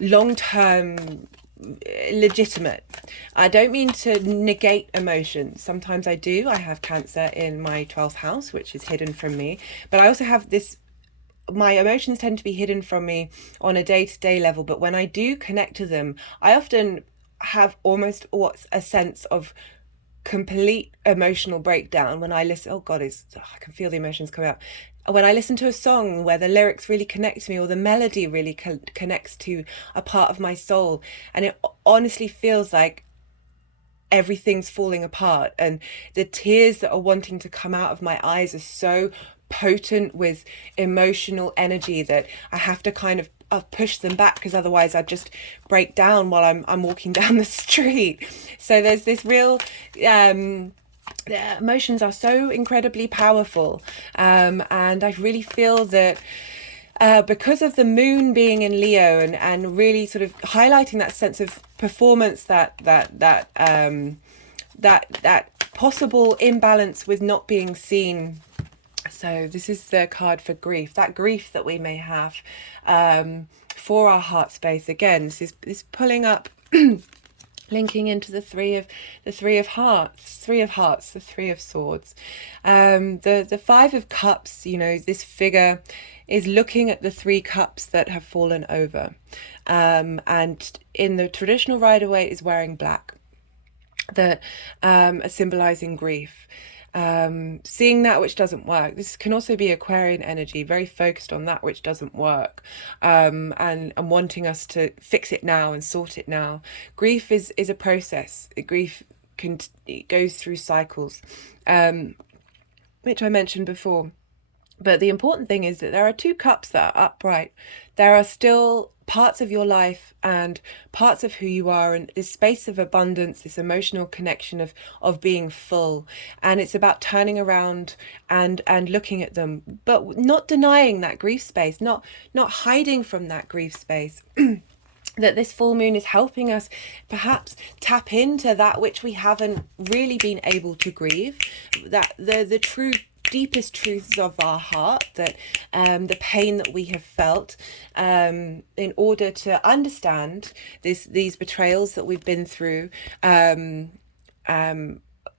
long-term legitimate. I don't mean to negate emotions. Sometimes I do. I have Cancer in my 12th house, which is hidden from me, but I also have this, my emotions tend to be hidden from me on a day-to-day level, but when I do connect to them, I often have almost a sense of complete emotional breakdown when I listen. Oh God, I can feel the emotions coming up when I listen to a song where the lyrics really connect to me, or the melody really connects to a part of my soul, and it honestly feels like everything's falling apart, and the tears that are wanting to come out of my eyes are so potent with emotional energy that I have to kind of push them back, because otherwise I'd just break down while I'm walking down the street. So there's this real emotions are so incredibly powerful, and I really feel that because of the moon being in Leo and really sort of highlighting that sense of performance, that possible imbalance with not being seen. So this is the card for grief, that grief that we may have for our heart space. Again, this is pulling up linking into the three of hearts, the Three of Swords, the Five of Cups. This figure is looking at the three cups that have fallen over, and in the traditional Rider-Waite is wearing black, that are symbolizing grief. Seeing that which doesn't work. This can also be Aquarian energy, very focused on that which doesn't work, and wanting us to fix it now and sort it now. Grief is a process. Grief it goes through cycles, which I mentioned before. But the important thing is that there are two cups that are upright. There are still parts of your life and parts of who you are, and this space of abundance, this emotional connection of being full. And it's about turning around and looking at them, but not denying that grief space, not hiding from that grief space. That this full moon is helping us perhaps tap into that which we haven't really been able to grieve, that the true deepest truths of our heart, that the pain that we have felt, in order to understand these betrayals that we've been through,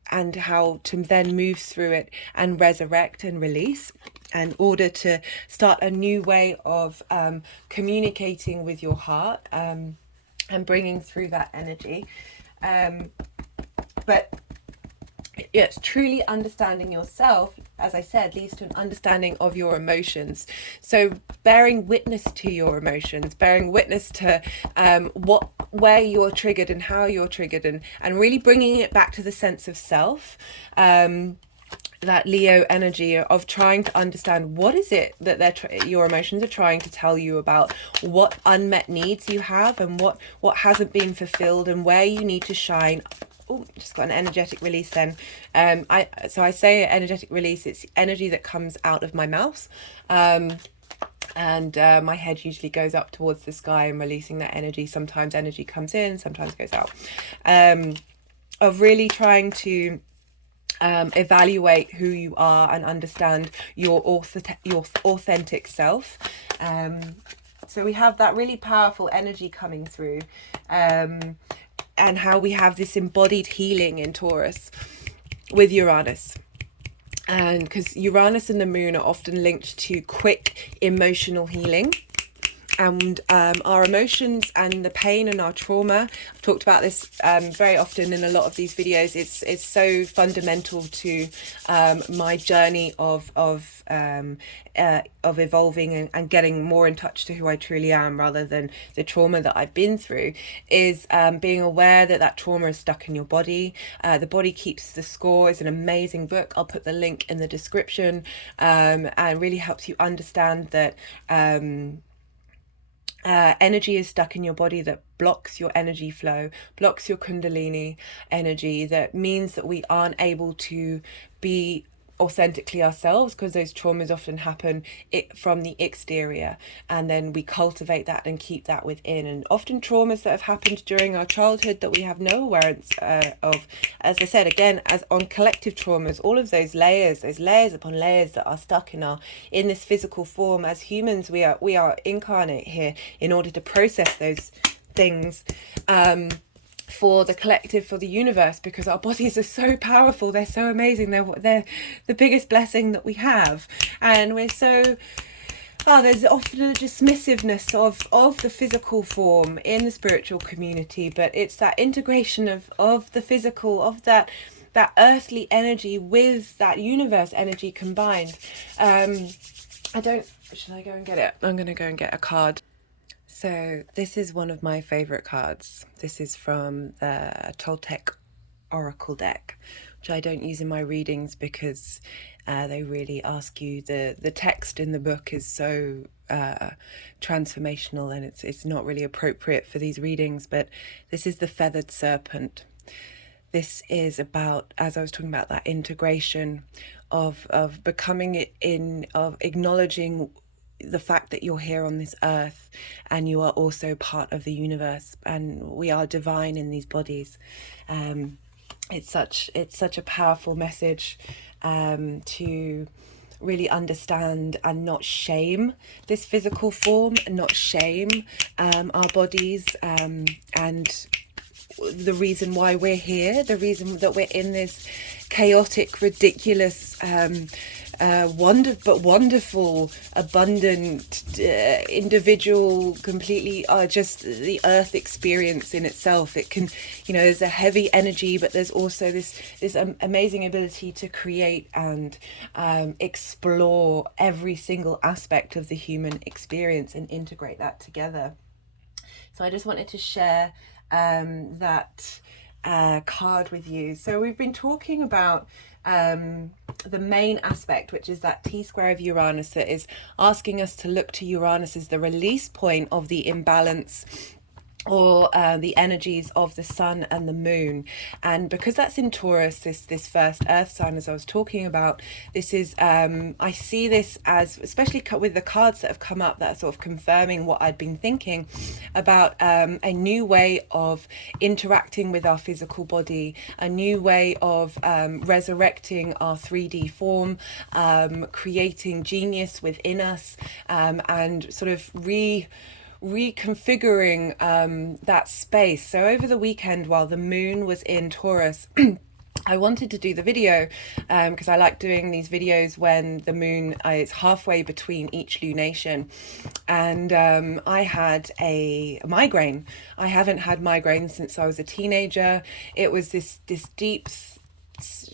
how to then move through it and resurrect and release in order to start a new way of communicating with your heart, and bringing through that energy. But yes, truly understanding yourself, as I said, leads to an understanding of your emotions. So bearing witness to your emotions, bearing witness to where you're triggered and how you're triggered, and really bringing it back to the sense of self. That Leo energy of trying to understand what is it that your emotions are trying to tell you about, what unmet needs you have, and what hasn't been fulfilled, and where you need to shine. Oh, just got an energetic release then. So I say energetic release, it's energy that comes out of my mouth. And my head usually goes up towards the sky and releasing that energy. Sometimes energy comes in, sometimes goes out. Of really trying to evaluate who you are and understand your authentic self. So we have that really powerful energy coming through. And how we have this embodied healing in Taurus with Uranus. And because Uranus and the moon are often linked to quick emotional healing. And our emotions and the pain and our trauma, I've talked about this very often in a lot of these videos. It's so fundamental to my journey of evolving and getting more in touch to who I truly am, rather than the trauma that I've been through. Is being aware that trauma is stuck in your body. The Body Keeps the Score is an amazing book. I'll put the link in the description, and really helps you understand that energy is stuck in your body that blocks your energy flow, blocks your kundalini energy. That means that we aren't able to be authentically ourselves, because those traumas often happen from the exterior, and then we cultivate that and keep that within. And often traumas that have happened during our childhood that we have no awareness of, as I said again, as on collective traumas, all of those layers upon layers that are stuck in this physical form. As humans, we are incarnate here in order to process those things, for the collective, for the universe, because our bodies are so powerful, they're so amazing, they're the biggest blessing that we have. And we're so there's often a dismissiveness of the physical form in the spiritual community, but it's that integration of the physical, of that earthly energy with that universe energy combined. Should I go and get it? I'm going to go and get a card. So this is one of my favorite cards. This is from the Toltec Oracle deck, which I don't use in my readings because they really ask you, the text in the book is so transformational, and it's not really appropriate for these readings. But this is the Feathered Serpent. This is about, as I was talking about, that integration of becoming of acknowledging the fact that you're here on this earth and you are also part of the universe, and we are divine in these bodies. It's such a powerful message to really understand and not shame this physical form, and not shame our bodies, and the reason why we're here, the reason that we're in this chaotic, ridiculous, wonderful, abundant, individual, completely just the earth experience in itself. It can, there's a heavy energy, but there's also this amazing ability to create and explore every single aspect of the human experience and integrate that together. So I just wanted to share that card with you. So we've been talking about the main aspect, which is that T-square of Uranus, that is asking us to look to Uranus as the release point of the imbalance or the energies of the sun and the moon. And because that's in Taurus, this first earth sign, as I was talking about, this is I see this as, especially with the cards that have come up, that are sort of confirming what I'd been thinking about, a new way of interacting with our physical body, a new way of resurrecting our 3D form, creating genius within us, and sort of reconfiguring that space. So over the weekend, while the moon was in Taurus, I wanted to do the video because I like doing these videos when the moon is halfway between each lunation, and I had a migraine. I haven't had migraines since I was a teenager. It was this deep,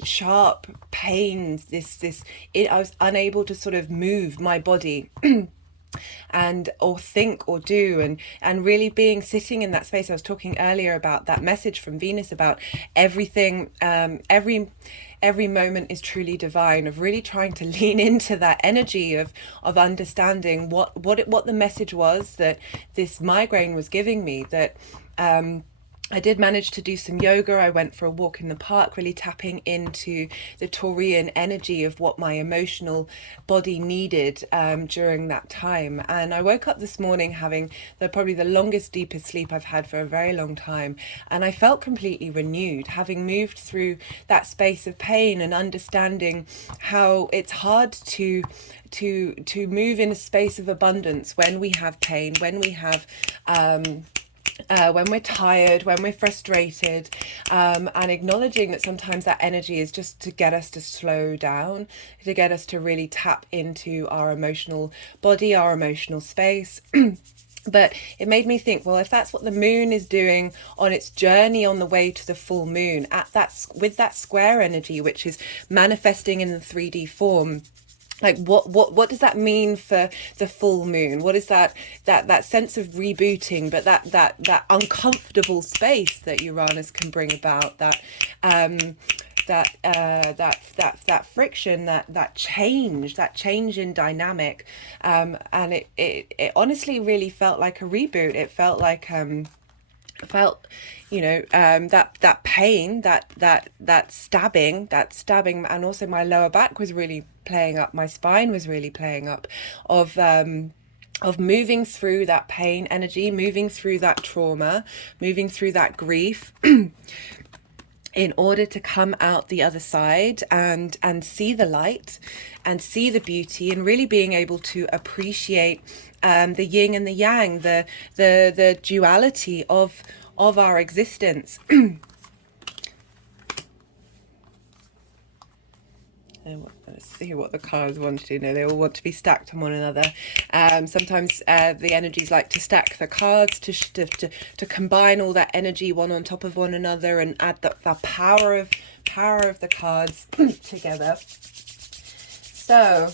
sharp pain. I was unable to sort of move my body. And or think or do, and really being sitting in that space. I was talking earlier about that message from Venus about everything, every moment is truly divine, of really trying to lean into that energy of understanding what the message was that this migraine was giving me. That I did manage to do some yoga. I went for a walk in the park, really tapping into the Taurian energy of what my emotional body needed during that time. And I woke up this morning having probably the longest, deepest sleep I've had for a very long time. And I felt completely renewed, having moved through that space of pain and understanding how it's hard to move in a space of abundance when we have pain, when we have when we're tired, when we're frustrated, and acknowledging that sometimes that energy is just to get us to slow down, to get us to really tap into our emotional body, our emotional space. But it made me think, well, if that's what the moon is doing on its journey on the way to the full moon, with that square energy, which is manifesting in the 3D form, like what does that mean for the full moon? What is that sense of rebooting, but that uncomfortable space that Uranus can bring about, that friction, that change in dynamic, and it honestly really felt like a reboot. It felt like that pain, that stabbing, and also my lower back was really playing up, my spine was really playing up, of moving through that pain energy, moving through that trauma, moving through that grief in order to come out the other side and see the light and see the beauty, and really being able to appreciate the yin and the yang, the duality of our existence. Let's see what the cards want to do. No, they all want to be stacked on one another. Sometimes the energies like to stack the cards to combine all that energy one on top of one another and add the power of the cards together. So,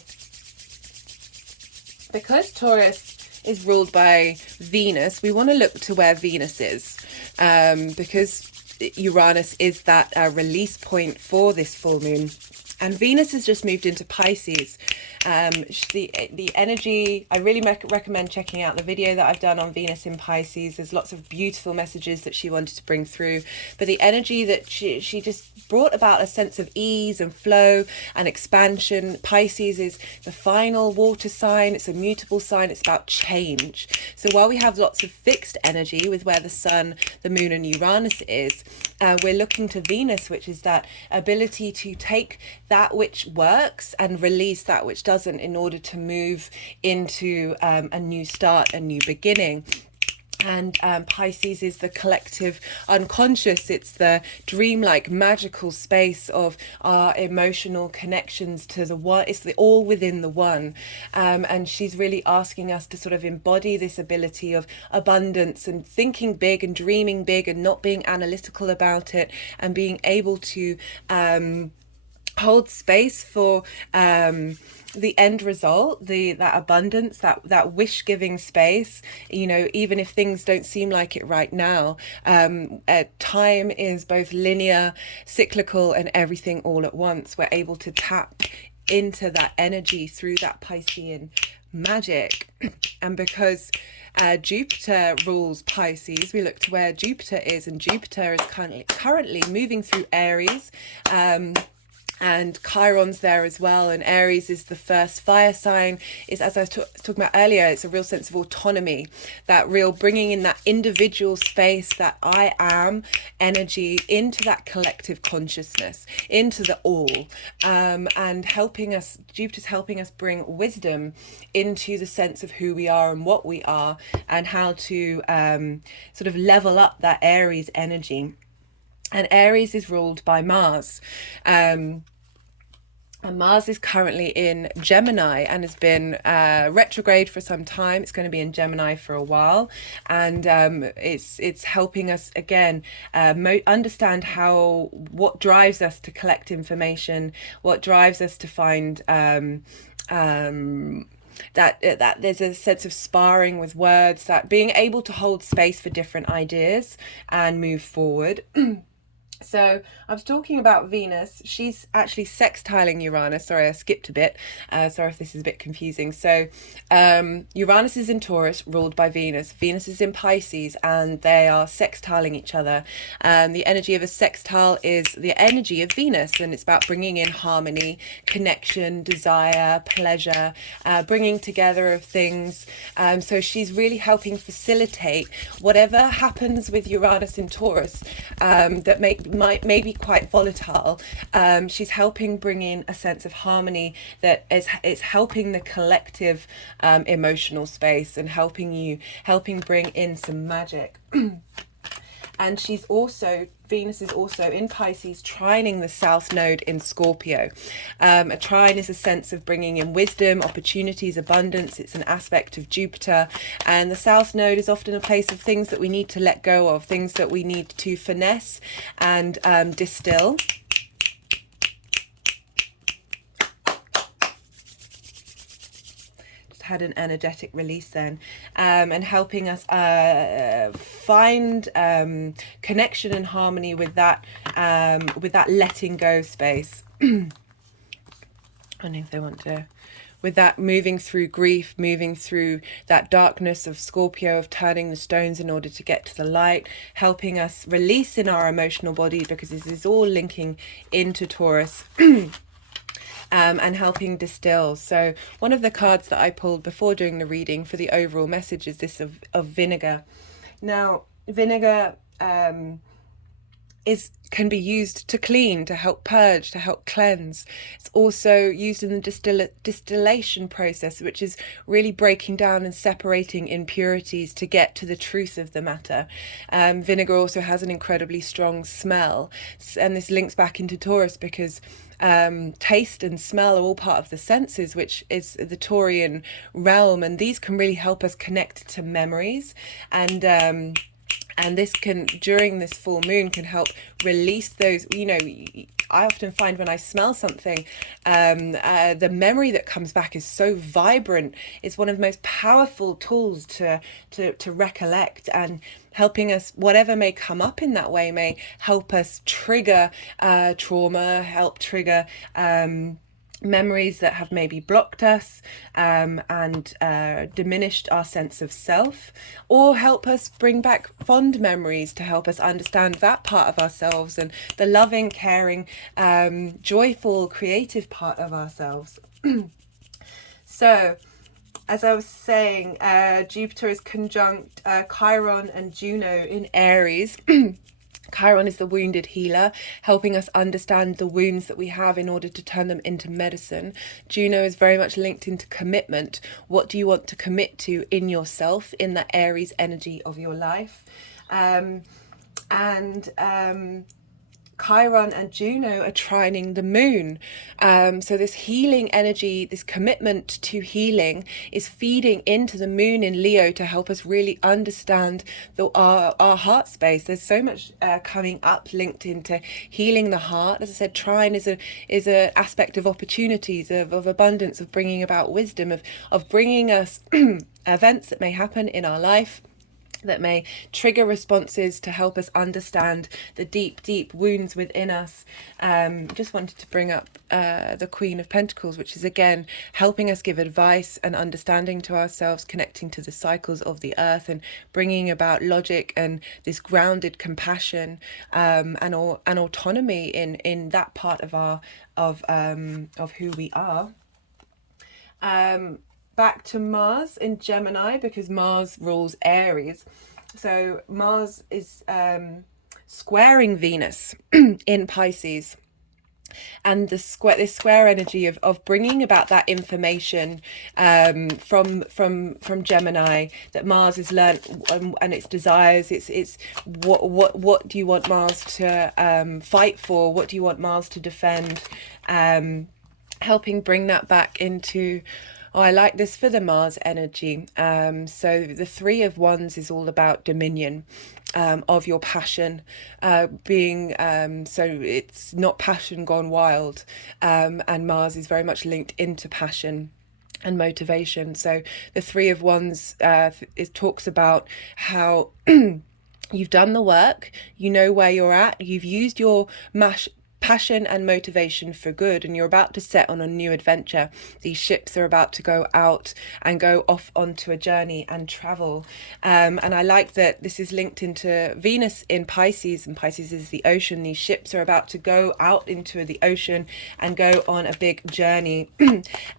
because Taurus is ruled by Venus, we want to look to where Venus is, because Uranus is that release point for this full moon. And Venus has just moved into Pisces. The energy, I really recommend checking out the video that I've done on Venus in Pisces. There's lots of beautiful messages that she wanted to bring through. But the energy that she just brought about a sense of ease and flow and expansion. Pisces is the final water sign. It's a mutable sign. It's about change. So while we have lots of fixed energy with where the sun, the moon and Uranus is, we're looking to Venus, which is that ability to take that which works and release that which doesn't, in order to move into a new start, a new beginning. And Pisces is the collective unconscious. It's the dreamlike, magical space of our emotional connections to the one. It's the all within the one. And she's really asking us to sort of embody this ability of abundance and thinking big and dreaming big and not being analytical about it, and being able to hold space for the end result, that abundance, that wish giving space, even if things don't seem like it right now. Time is both linear, cyclical, and everything all at once. We're able to tap into that energy through that Piscean magic. And because Jupiter rules Pisces, we look to where Jupiter is, and Jupiter is currently moving through Aries, and Chiron's there as well, and Aries is the first fire sign. Is, as I was talking about earlier, it's a real sense of autonomy, that real bringing in that individual space, that I am energy into that collective consciousness, into the all, and helping us, Jupiter's helping us bring wisdom into the sense of who we are and what we are, and how to sort of level up that Aries energy. And Aries is ruled by Mars. And Mars is currently in Gemini and has been retrograde for some time. It's going to be in Gemini for a while, and it's helping us again understand what drives us to collect information, what drives us to find that there's a sense of sparring with words, that being able to hold space for different ideas and move forward. So I was talking about Venus. She's actually sextiling Uranus. Sorry, I skipped a bit. Sorry if this is a bit confusing. So Uranus is in Taurus, ruled by Venus. Venus is in Pisces, and they are sextiling each other. The energy of a sextile is the energy of Venus, and it's about bringing in harmony, connection, desire, pleasure, bringing together of things. So she's really helping facilitate whatever happens with Uranus in Taurus that may be quite volatile. She's helping bring in a sense of harmony that is helping the collective emotional space, and helping bring in some magic. And Venus is also in Pisces, trining the South Node in Scorpio. A trine is a sense of bringing in wisdom, opportunities, abundance. It's an aspect of Jupiter. And the South Node is often a place of things that we need to let go of, things that we need to finesse and distill. Had an energetic release then, and helping us find connection and harmony with that letting go space. I don't know if they want to, with that moving through grief, moving through that darkness of Scorpio, of turning the stones in order to get to the light, helping us release in our emotional body, because this is all linking into Taurus. And helping distill. So one of the cards that I pulled before doing the reading for the overall message is this of vinegar. Now, vinegar can be used to clean, to help purge, to help cleanse. It's also used in the distillation process, which is really breaking down and separating impurities to get to the truth of the matter. Vinegar also has an incredibly strong smell, and this links back into Taurus because taste and smell are all part of the senses, which is the Taurian realm, and these can really help us connect to memories, and this can, during this full moon, can help release those, I often find when I smell something, the memory that comes back is so vibrant. It's one of the most powerful tools to recollect, and helping us, whatever may come up in that way, may help us trigger trauma, help trigger memories that have maybe blocked us and diminished our sense of self, or help us bring back fond memories to help us understand that part of ourselves and the loving, caring, joyful, creative part of ourselves. So, as I was saying, Jupiter is conjunct Chiron and Juno in Aries. Chiron is the wounded healer, helping us understand the wounds that we have in order to turn them into medicine. Juno is very much linked into commitment. What do you want to commit to in yourself, in the Aries energy of your life? Chiron and Juno are trining the moon. So this healing energy, this commitment to healing, is feeding into the moon in Leo to help us really understand our heart space. There's so much coming up linked into healing the heart. As I said, Trine is a aspect of opportunities, of abundance, of bringing about wisdom, of bringing us events that may happen in our life that may trigger responses to help us understand the deep wounds within us. Just wanted to bring up the Queen of Pentacles, which is again helping us give advice and understanding to ourselves, connecting to the cycles of the earth and bringing about logic and this grounded compassion and autonomy in that part of who we are. Back to Mars in Gemini, because Mars rules Aries. So Mars is squaring Venus in Pisces. And this square energy of bringing about that information from Gemini, that Mars has learnt, and its desires. It's what do you want Mars to fight for? What do you want Mars to defend? Helping bring that back into, oh, I like this for the Mars energy. So the Three of Wands is all about dominion of your passion, being so it's not passion gone wild, and Mars is very much linked into passion and motivation. So the Three of Wands, it talks about how you've done the work, you know where you're at, you've used your passion and motivation for good, and you're about to set on a new adventure. These ships are about to go out and go off onto a journey and travel, and I like that this is linked into Venus in Pisces, and Pisces is the ocean. These ships are about to go out into the ocean and go on a big journey.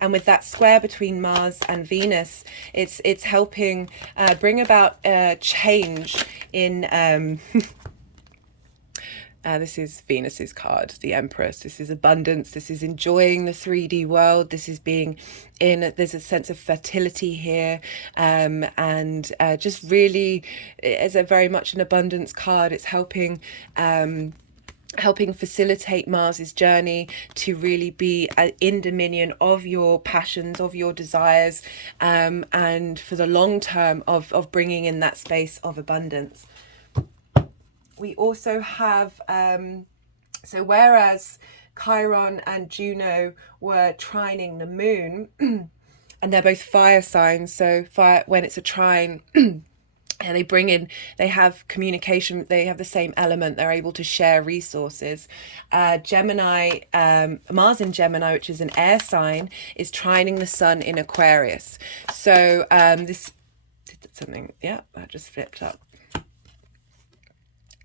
And with that square between Mars and Venus, it's helping bring about change in this is Venus's card, the Empress. This is abundance. This is enjoying the 3D world. This is being in, there's a sense of fertility here, and just really, as a very much an abundance card, it's helping facilitate Mars's journey to really be in dominion of your passions, of your desires, and for the long term of bringing in that space of abundance. We also have, so whereas Chiron and Juno were trining the moon, and they're both fire signs, so fire, when it's a trine, and they have communication, they have the same element, they're able to share resources. Gemini, Mars in Gemini, which is an air sign, is trining the sun in Aquarius. So this did something, yeah, that just flipped up.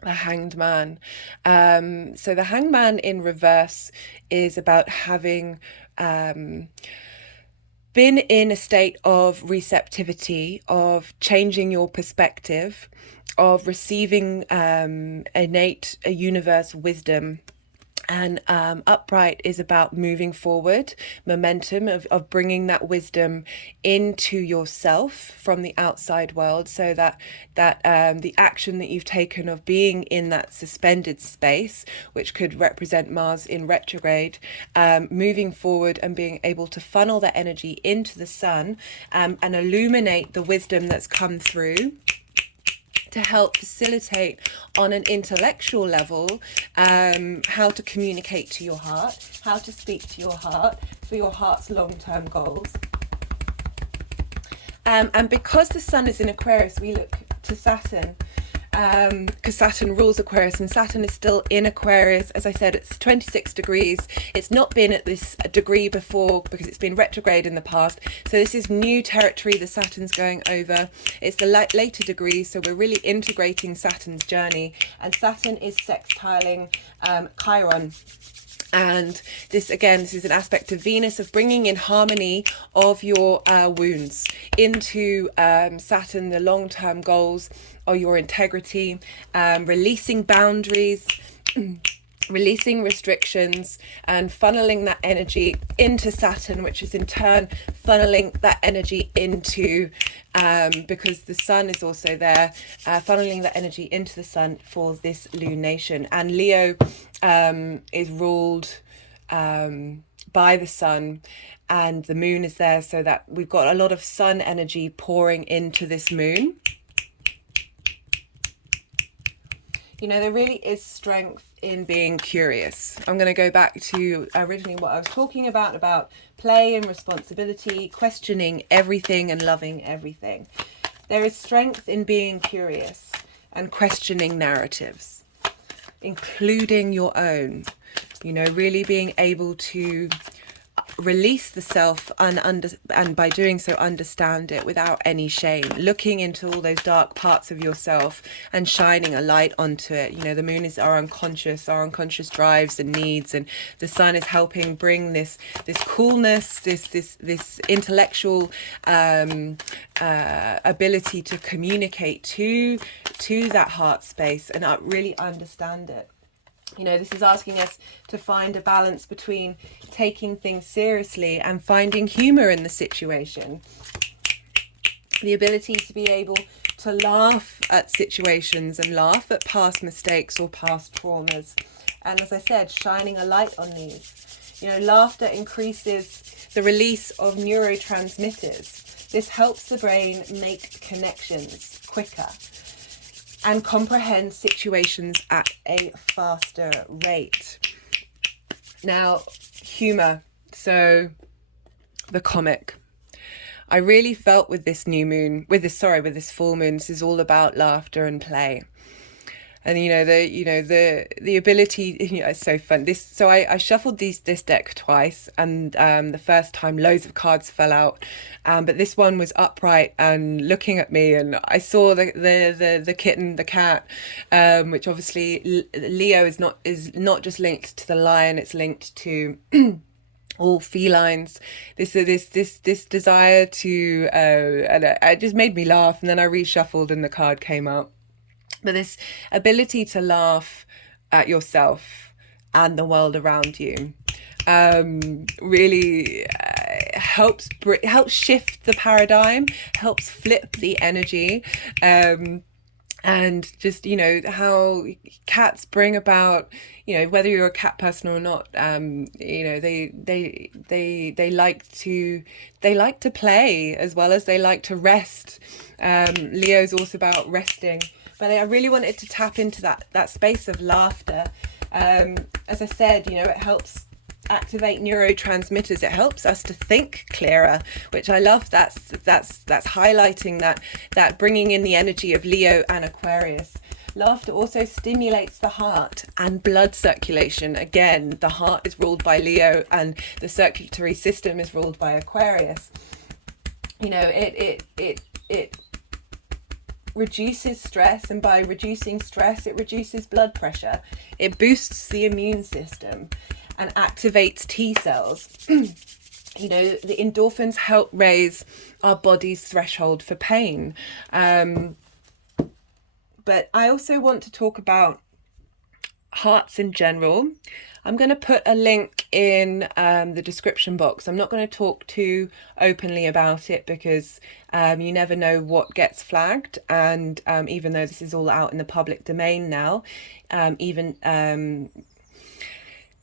The Hanged Man. So the Hanged Man in reverse is about having been in a state of receptivity, of changing your perspective, of receiving innate universe wisdom. And upright is about moving forward, momentum of bringing that wisdom into yourself from the outside world, so that the action that you've taken of being in that suspended space, which could represent Mars in retrograde, moving forward and being able to funnel that energy into the sun, and illuminate the wisdom that's come through, to help facilitate on an intellectual level how to communicate to your heart, how to speak to your heart for your heart's long-term goals. And because the sun is in Aquarius, we look to Saturn, because Saturn rules Aquarius, and Saturn is still in Aquarius. As I said, it's 26 degrees. It's not been at this degree before because it's been retrograde in the past. So this is new territory that Saturn's going over. It's the later degrees, so we're really integrating Saturn's journey. And Saturn is sextiling Chiron. And this, again, this is an aspect of Venus, of bringing in harmony of your wounds into Saturn, the long-term goals, or your integrity, releasing boundaries, releasing restrictions, and funneling that energy into Saturn, which is in turn funneling that energy into, because the sun is also there, funneling that energy into the sun for this lunation. And Leo is ruled by the sun, and the moon is there, so that we've got a lot of sun energy pouring into this moon. You know, there really is strength in being curious. I'm going to go back to originally what I was talking about play and responsibility, questioning everything and loving everything. There is strength in being curious and questioning narratives, including your own. You know, really being able to release the self and by doing so understand it without any shame, looking into all those dark parts of yourself and shining a light onto it. You know, the moon is our unconscious drives and needs, and the sun is helping bring this coolness, this intellectual ability to communicate to that heart space and really understand it. You know, this is asking us to find a balance between taking things seriously and finding humor in the situation. The ability to be able to laugh at situations and laugh at past mistakes or past traumas. And as I said, shining a light on these. You know, laughter increases the release of neurotransmitters. This helps the brain make connections quicker and comprehend situations at a faster rate. Now, humor. So, the comic. I really felt with this new moon, with this full moon, this is all about laughter and play. And the ability, it's so fun. I shuffled this deck twice, and the first time loads of cards fell out, but this one was upright and looking at me, and I saw the kitten, the cat, which obviously Leo is not just linked to the lion; it's linked to all felines. This desire to, and it just made me laugh, and then I reshuffled, and the card came out. But this ability to laugh at yourself and the world around you really helps shift the paradigm, helps flip the energy, and just, you know, how cats bring about, you know, whether you're a cat person or not, you know, they like to play as well as they like to rest. Leo's also about resting. But I really wanted to tap into that space of laughter. As I said, you know, it helps activate neurotransmitters. It helps us to think clearer, which I love. That's highlighting that bringing in the energy of Leo and Aquarius. Laughter also stimulates the heart and blood circulation. Again, the heart is ruled by Leo and the circulatory system is ruled by Aquarius. You know, it reduces stress, and by reducing stress it reduces blood pressure. It boosts the immune system and activates T cells. You know, the endorphins help raise our body's threshold for pain. But I also want to talk about hearts in general. I'm going to put a link in the description box. I'm not going to talk too openly about it because you never know what gets flagged. And even though this is all out in the public domain now,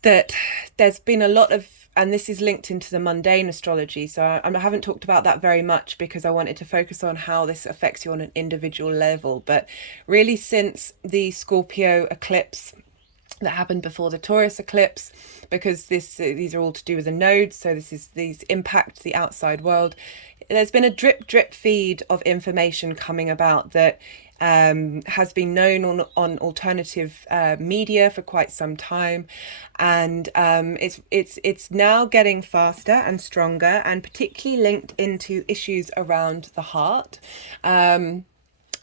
that there's been a lot of, and this is linked into the mundane astrology. So I haven't talked about that very much because I wanted to focus on how this affects you on an individual level. But really, since the Scorpio eclipse that happened before the Taurus eclipse, because these are all to do with the nodes, so these impact the outside world. There's been a drip feed of information coming about that has been known on alternative media for quite some time, and it's now getting faster and stronger, and particularly linked into issues around the heart.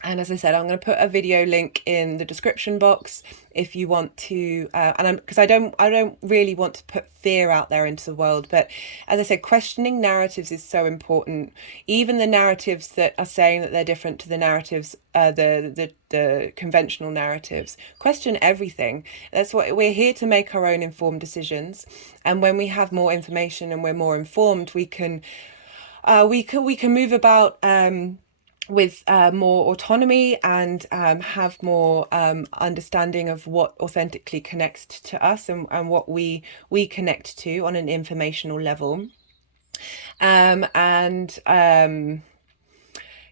And as I said, I'm going to put a video link in the description box if you want to, because I don't really want to put fear out there into the world. But as I said, questioning narratives is so important. Even the narratives that are saying that they're different to the narratives, the conventional narratives. Question everything. That's what we're here to make our own informed decisions. And when we have more information and we're more informed, we can move about with more autonomy and have more understanding of what authentically connects to us and what we connect to on an informational level.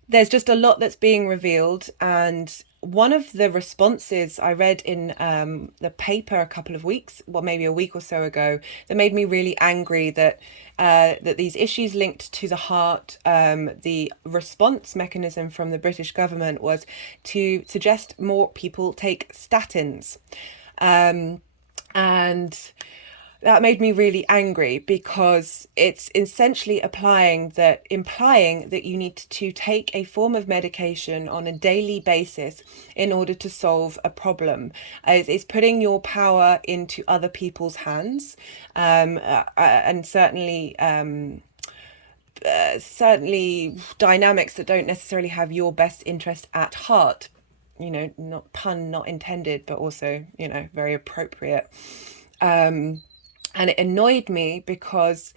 There's just a lot that's being revealed, and one of the responses I read in the paper a couple of weeks, well, maybe a week or so ago, that made me really angry that these issues linked to the heart, the response mechanism from the British government was to suggest more people take statins. And that made me really angry because it's essentially implying that you need to take a form of medication on a daily basis in order to solve a problem. It's putting your power into other people's hands, and certainly dynamics that don't necessarily have your best interest at heart. you know, not pun not intended, but also, you know, very appropriate. And it annoyed me because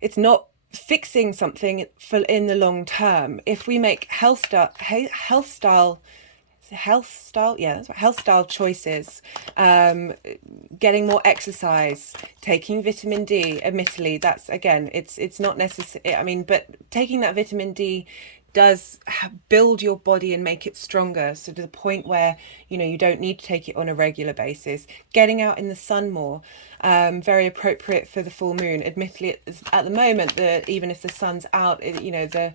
it's not fixing something for in the long term. If we make health style yeah, that's right, health style choices, getting more exercise, taking vitamin D, admittedly that's, again, it's not necessary, I mean, but taking that vitamin D does build your body and make it stronger, so to the point where, you know, you don't need to take it on a regular basis. Getting out in the sun more, very appropriate for the full moon. Admittedly, at the moment, even if the sun's out, you know, the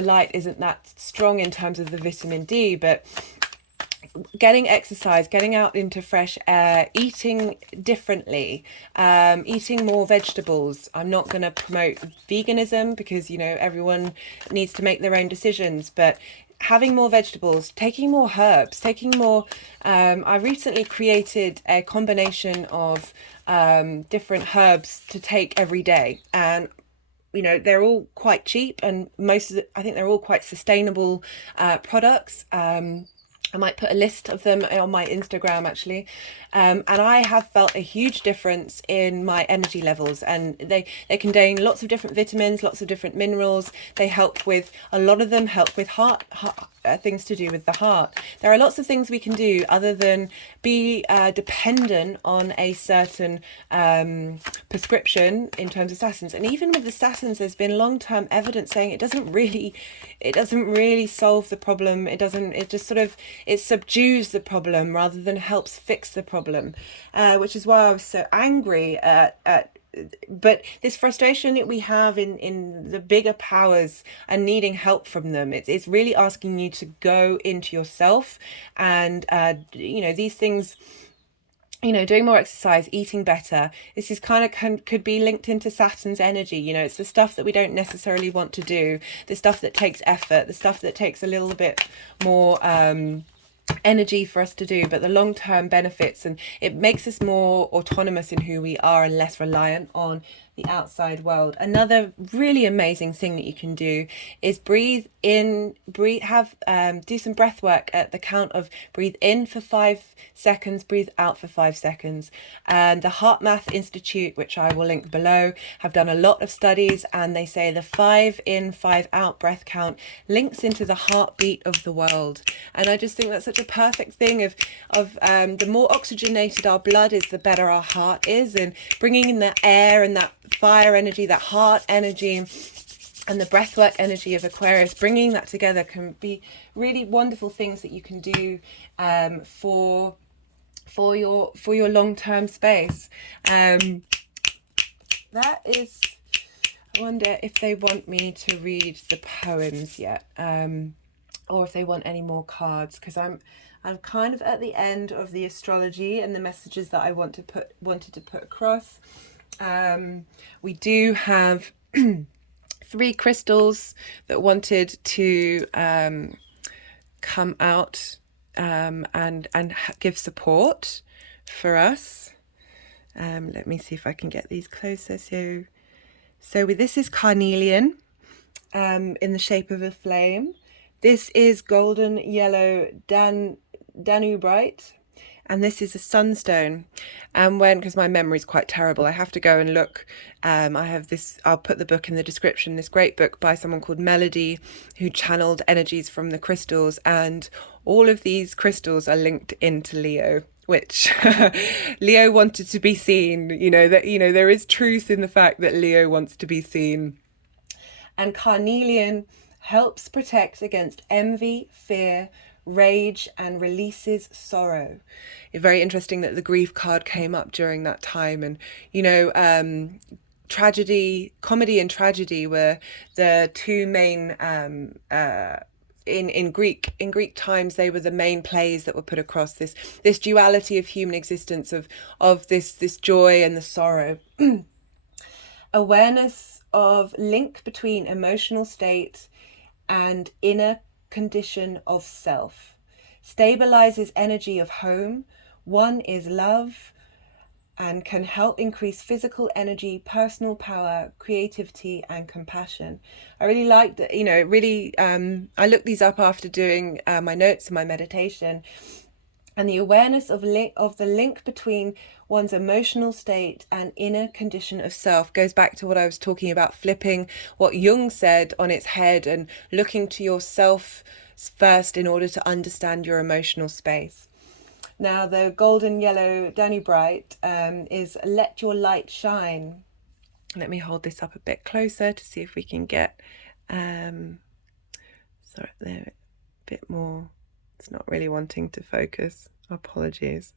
light isn't that strong in terms of the vitamin D, but getting exercise, getting out into fresh air, eating differently, eating more vegetables. I'm not going to promote veganism because, you know, everyone needs to make their own decisions, but having more vegetables, taking more herbs, taking more, I recently created a combination of different herbs to take every day, and you know, they're all quite cheap, and I think they're all quite sustainable products. I might put a list of them on my Instagram, actually. And I have felt a huge difference in my energy levels, and they contain lots of different vitamins, lots of different minerals. They help with, a lot of them help with heart things to do with the heart. There are lots of things we can do other than be dependent on a certain prescription in terms of statins. And even with the statins, there's been long-term evidence saying it doesn't really solve the problem. It just sort of, it subdues the problem rather than helps fix the problem, which is why I was so angry at but this frustration that we have in the bigger powers and needing help from them, it's really asking you to go into yourself, and you know, these things, you know, doing more exercise, eating better, this is kind of could be linked into Saturn's energy. You know, it's the stuff that we don't necessarily want to do, the stuff that takes effort, the stuff that takes a little bit more energy for us to do, but the long-term benefits, and it makes us more autonomous in who we are and less reliant on the outside world. Another really amazing thing that you can do is do some breath work at the count of breathe in for 5 seconds, breathe out for 5 seconds. And the Heart Math Institute, which I will link below, have done a lot of studies, and they say the 5 in 5 out breath count links into the heartbeat of the world. And I just think that's such a perfect thing of the more oxygenated our blood is, the better our heart is, and bringing in the air and that fire energy, that heart energy, and the breathwork energy of Aquarius, bringing that together can be really wonderful things that you can do for your long-term space. That is, I wonder if they want me to read the poems yet, or if they want any more cards, because I'm kind of at the end of the astrology and the messages that I wanted to put across. We do have 3 crystals that wanted to come out and give support for us. Let me see if I can get these closer. So this is carnelian, in the shape of a flame. This is golden yellow danubrite. And this is a sunstone. And because my memory is quite terrible, I have to go and look. I have this, I'll put the book in the description, this great book by someone called Melody, who channeled energies from the crystals. And all of these crystals are linked into Leo, which Leo wanted to be seen. You know, that, you know, there is truth in the fact that Leo wants to be seen. And carnelian helps protect against envy, fear, rage, and releases sorrow. It's very interesting that the grief card came up during that time. And, you know, comedy and tragedy were the two main in Greek times, they were the main plays that were put across this duality of human existence, of this joy and the sorrow. Awareness of link between emotional state and inner condition of self. Stabilizes energy of home. One is love. and can help increase physical energy, personal power, creativity, and compassion. I really liked it. You know, it really, I looked these up after doing my notes and my meditation. And the awareness of the link between one's emotional state and inner condition of self goes back to what I was talking about, flipping what Jung said on its head and looking to yourself first in order to understand your emotional space. Now, the golden yellow Danny Bright is Let Your Light Shine. Let me hold this up a bit closer to see if we can get, sorry, there, a bit more. It's not really wanting to focus. Apologies.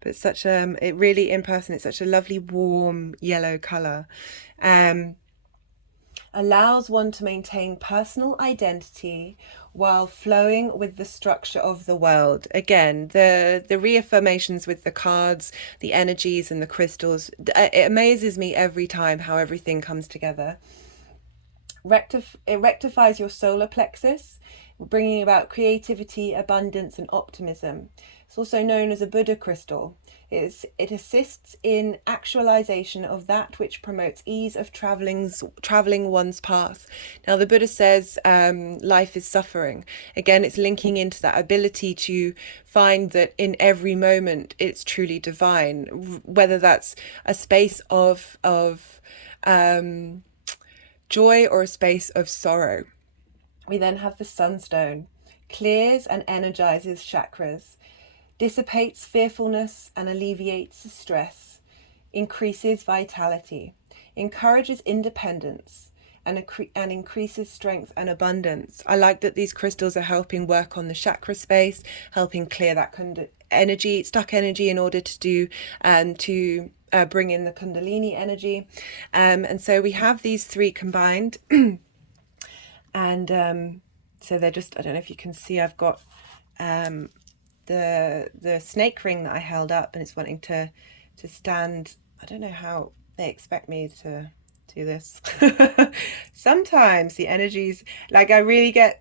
But it's such it really, in person, it's such a lovely warm yellow colour. Allows one to maintain personal identity while flowing with the structure of the world. Again, the reaffirmations with the cards, the energies and the crystals, it amazes me every time how everything comes together. It rectifies your solar plexus, bringing about creativity, abundance and optimism. It's also known as a Buddha crystal. It assists in actualization of that which promotes ease of traveling one's path. Now, the Buddha says life is suffering. Again, it's linking into that ability to find that in every moment it's truly divine, whether that's a space of joy or a space of sorrow. We then have the sunstone, clears and energizes chakras, dissipates fearfulness and alleviates stress, increases vitality, encourages independence, and increases strength and abundance. I like that these crystals are helping work on the chakra space, helping clear that stuck energy in order to do to bring in the Kundalini energy. And so we have these three combined. And so they're just, I don't know if you can see, I've got the snake ring that I held up, and it's wanting to stand. I don't know how they expect me to do this. Sometimes the energies, like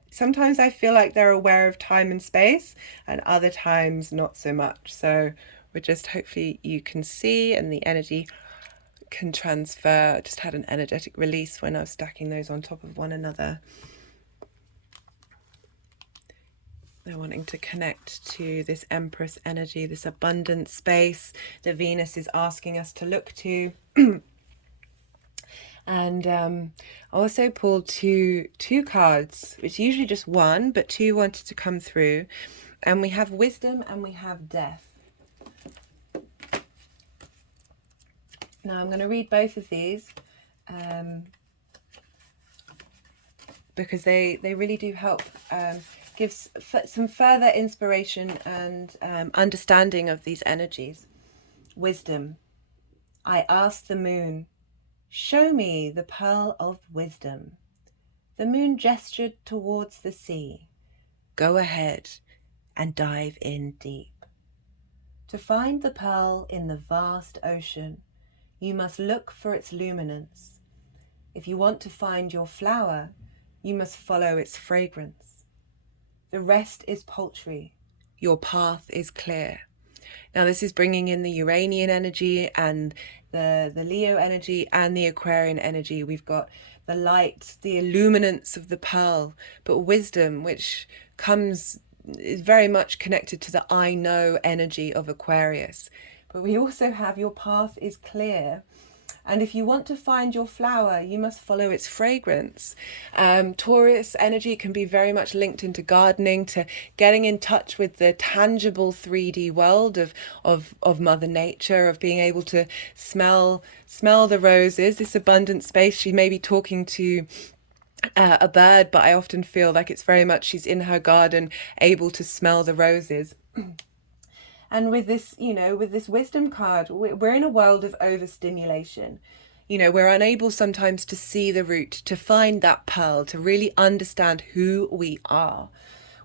sometimes I feel like they're aware of time and space, and other times not so much. So we're just, hopefully you can see, and the energy can transfer. I just had an energetic release when I was stacking those on top of one another. They're wanting to connect to this Empress energy, this abundant space that Venus is asking us to look to. And I also pulled two cards, which usually just one, but two wanted to come through. And we have wisdom and we have death. Now I'm going to read both of these because they really do help give some further inspiration and understanding of these energies. Wisdom. I asked the moon, show me the pearl of wisdom. The moon gestured towards the sea. Go ahead and dive in deep. To find the pearl in the vast ocean, you must look for its luminance. If you want to find your flower, you must follow its fragrance. The rest is paltry. Your path is clear. Now this is bringing in the Uranian energy and the Leo energy and the Aquarian energy. We've got the light, the illuminance of the pearl, but wisdom, which is very much connected to the I know energy of Aquarius. But we also have your path is clear. And if you want to find your flower, you must follow its fragrance. Taurus energy can be very much linked into gardening, to getting in touch with the tangible 3D world of Mother Nature, of being able to smell the roses, this abundant space. She may be talking to a bird, but I often feel like it's very much she's in her garden, able to smell the roses. And with this, with this wisdom card, we're in a world of overstimulation. We're unable sometimes to see the root, to find that pearl, to really understand who we are.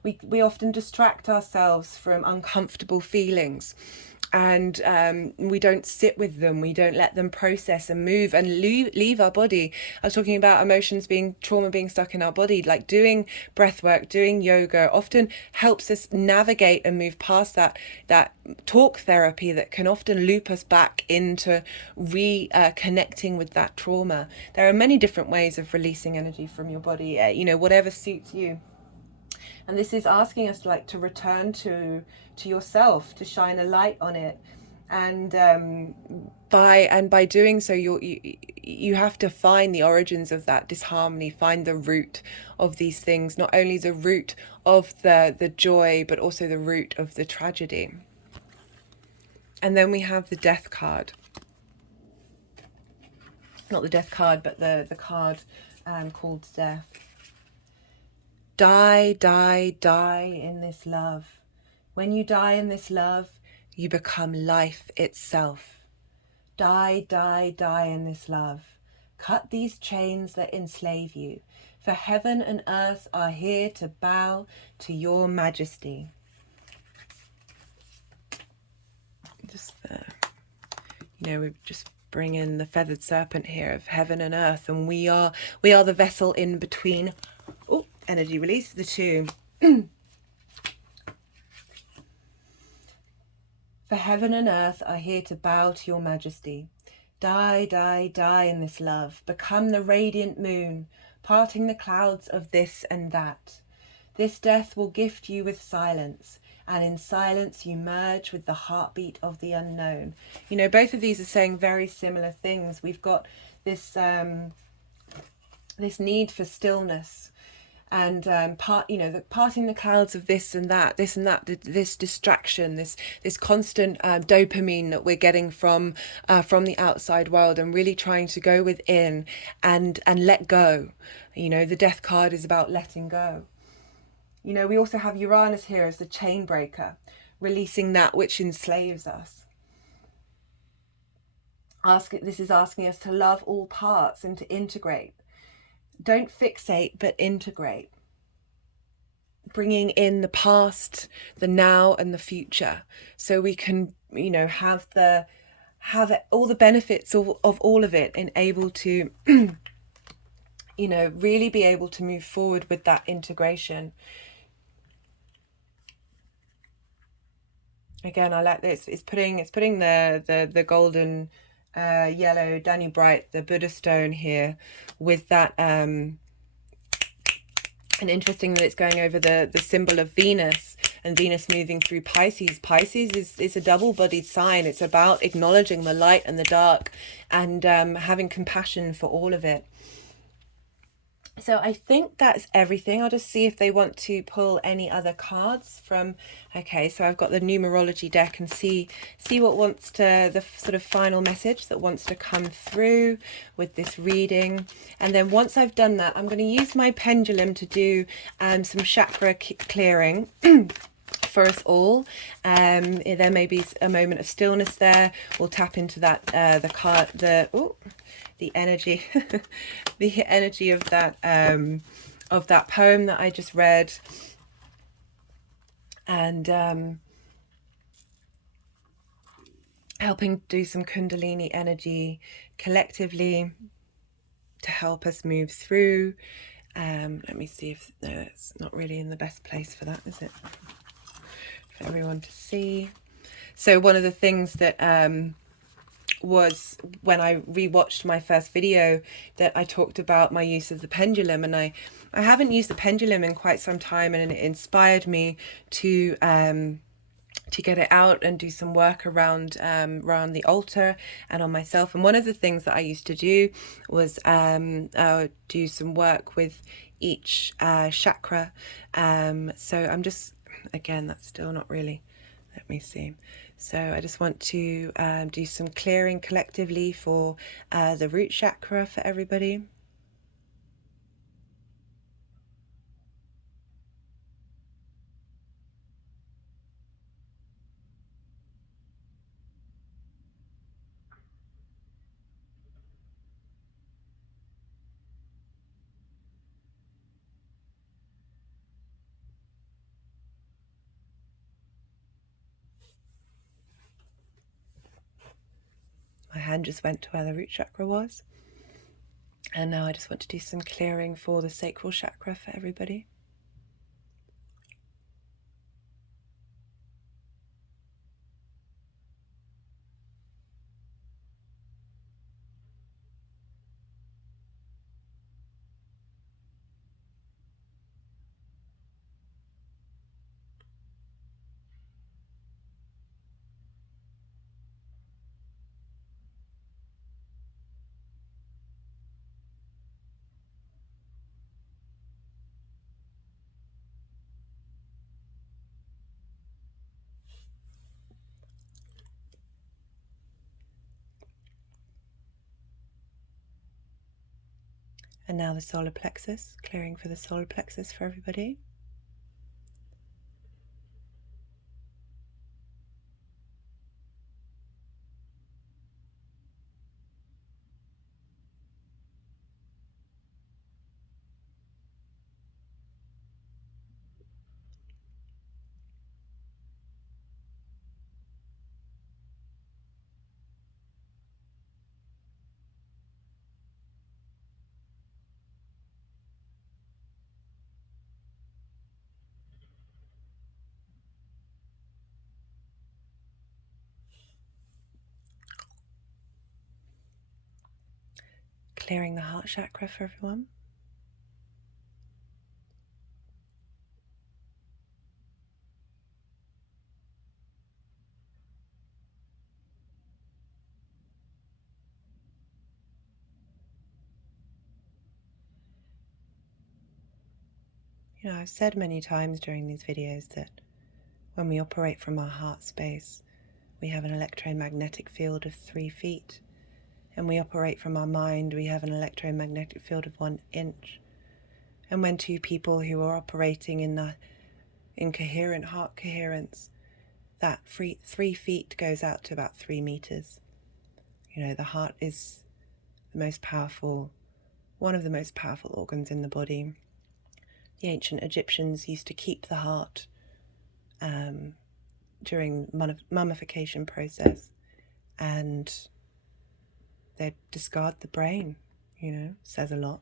We often distract ourselves from uncomfortable feelings. and we don't sit with them, we don't let them process and move and leave our body. I was talking about emotions being, trauma being stuck in our body. Like doing breath work, doing yoga often helps us navigate and move past that talk therapy that can often loop us back into reconnecting with that trauma. There are many different ways of releasing energy from your body, you know, whatever suits you. And this is asking us to return to yourself, to shine a light on it. And by doing so, you have to find the origins of that disharmony, find the root of these things, not only the root of the joy, but also the root of the tragedy. And then we have the death card. Not the death card, but the card called death. Die, die, die in this love. When you die in this love, you become life itself. Die, die, die in this love. Cut these chains that enslave you, for heaven and earth are here to bow to your majesty. Just, you know, we just bring in the feathered serpent here of heaven and earth, and we are the vessel in between. Oh, energy release, the two. For heaven and earth are here to bow to your majesty. Die, die, die in this love. Become the radiant moon, parting the clouds of this and that. This death will gift you with silence, and in silence you merge with the heartbeat of the unknown. You know, both of these are saying very similar things. We've got this this need for stillness, and parting the clouds of this and that, this distraction, this constant dopamine that we're getting from the outside world, and really trying to go within and let go. You know, the death card is about letting go. You know, we also have Uranus here as the chain breaker, releasing that which enslaves us. This is asking us to love all parts and to integrate. Don't fixate, but integrate. Bringing in the past, the now, and the future, so we can, you know, have all the benefits of all of it, and able to, you know, really be able to move forward with that integration. Again, I like this. It's putting the golden yellow Daniel Bright, the Buddha stone here, with that and interesting that it's going over the symbol of Venus, and Venus moving through Pisces. Pisces is a double-bodied sign. It's about acknowledging the light and the dark, and having compassion for all of it. So I think that's everything. I'll just see if they want to pull any other cards from. Okay, so I've got the numerology deck, and see what wants to, the sort of final message that wants to come through with this reading. And then once I've done that, I'm going to use my pendulum to do some chakra clearing for us all. There may be a moment of stillness there. We'll tap into that the energy the energy of that poem that I just read, and helping do some Kundalini energy collectively to help us move through. Let me see if it's not really in the best place for that, is it, for everyone to see. So one of the things that was when I rewatched my first video, that I talked about my use of the pendulum, and I haven't used the pendulum in quite some time, and it inspired me to get it out and do some work around the altar and on myself. And one of the things that I used to do was do some work with each chakra. So I'm just, again, that's still not really, let me see. So I just want to do some clearing collectively for the root chakra for everybody. hand just went to where the root chakra was. And now I just want to do some clearing for the sacral chakra for everybody. And now the solar plexus, clearing for the solar plexus for everybody. Clearing the heart chakra for everyone. You know, I've said many times during these videos that when we operate from our heart space, we have an electromagnetic field of 3 feet. And we operate from our mind, we have an electromagnetic field of 1 inch. And when two people who are operating in the incoherent heart coherence, that 3 feet goes out to about 3 meters. You know, the heart is the most powerful, one of the most powerful organs in the body. The ancient Egyptians used to keep the heart during mummification process, and they'd discard the brain. You know, says a lot.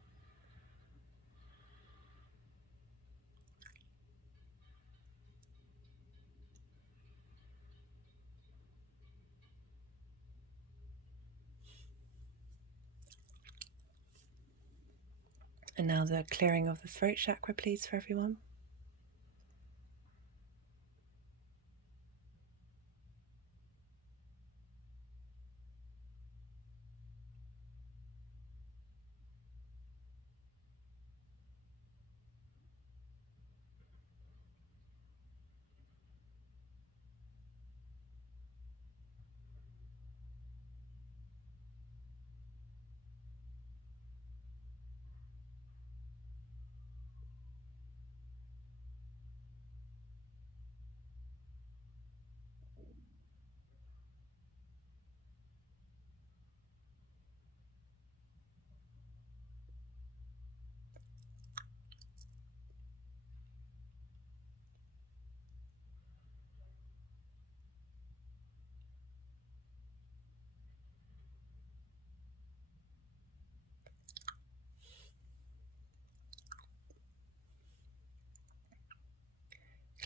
And now the clearing of the throat chakra, please, for everyone.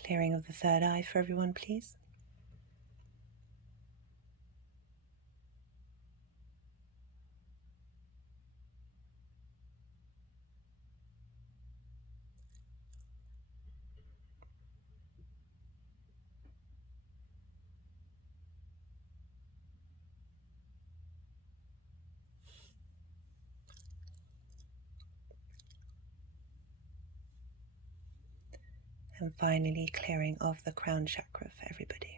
Clearing of the third eye for everyone, please. And finally, clearing of the crown chakra for everybody.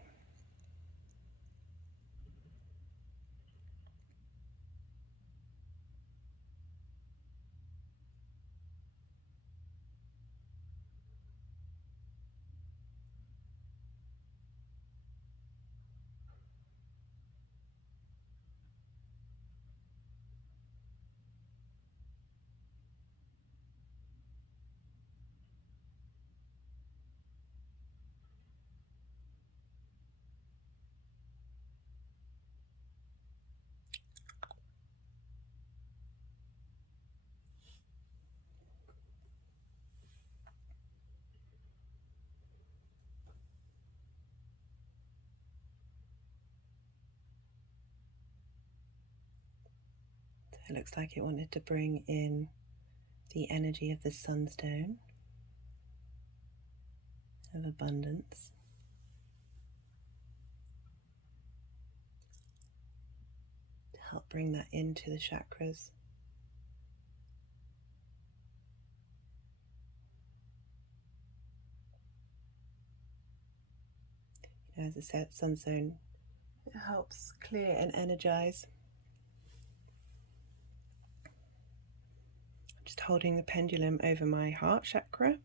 It looks like it wanted to bring in the energy of the sunstone of abundance. To help bring that into the chakras. As I said, sunstone, it helps clear and energize. Just holding the pendulum over my heart chakra.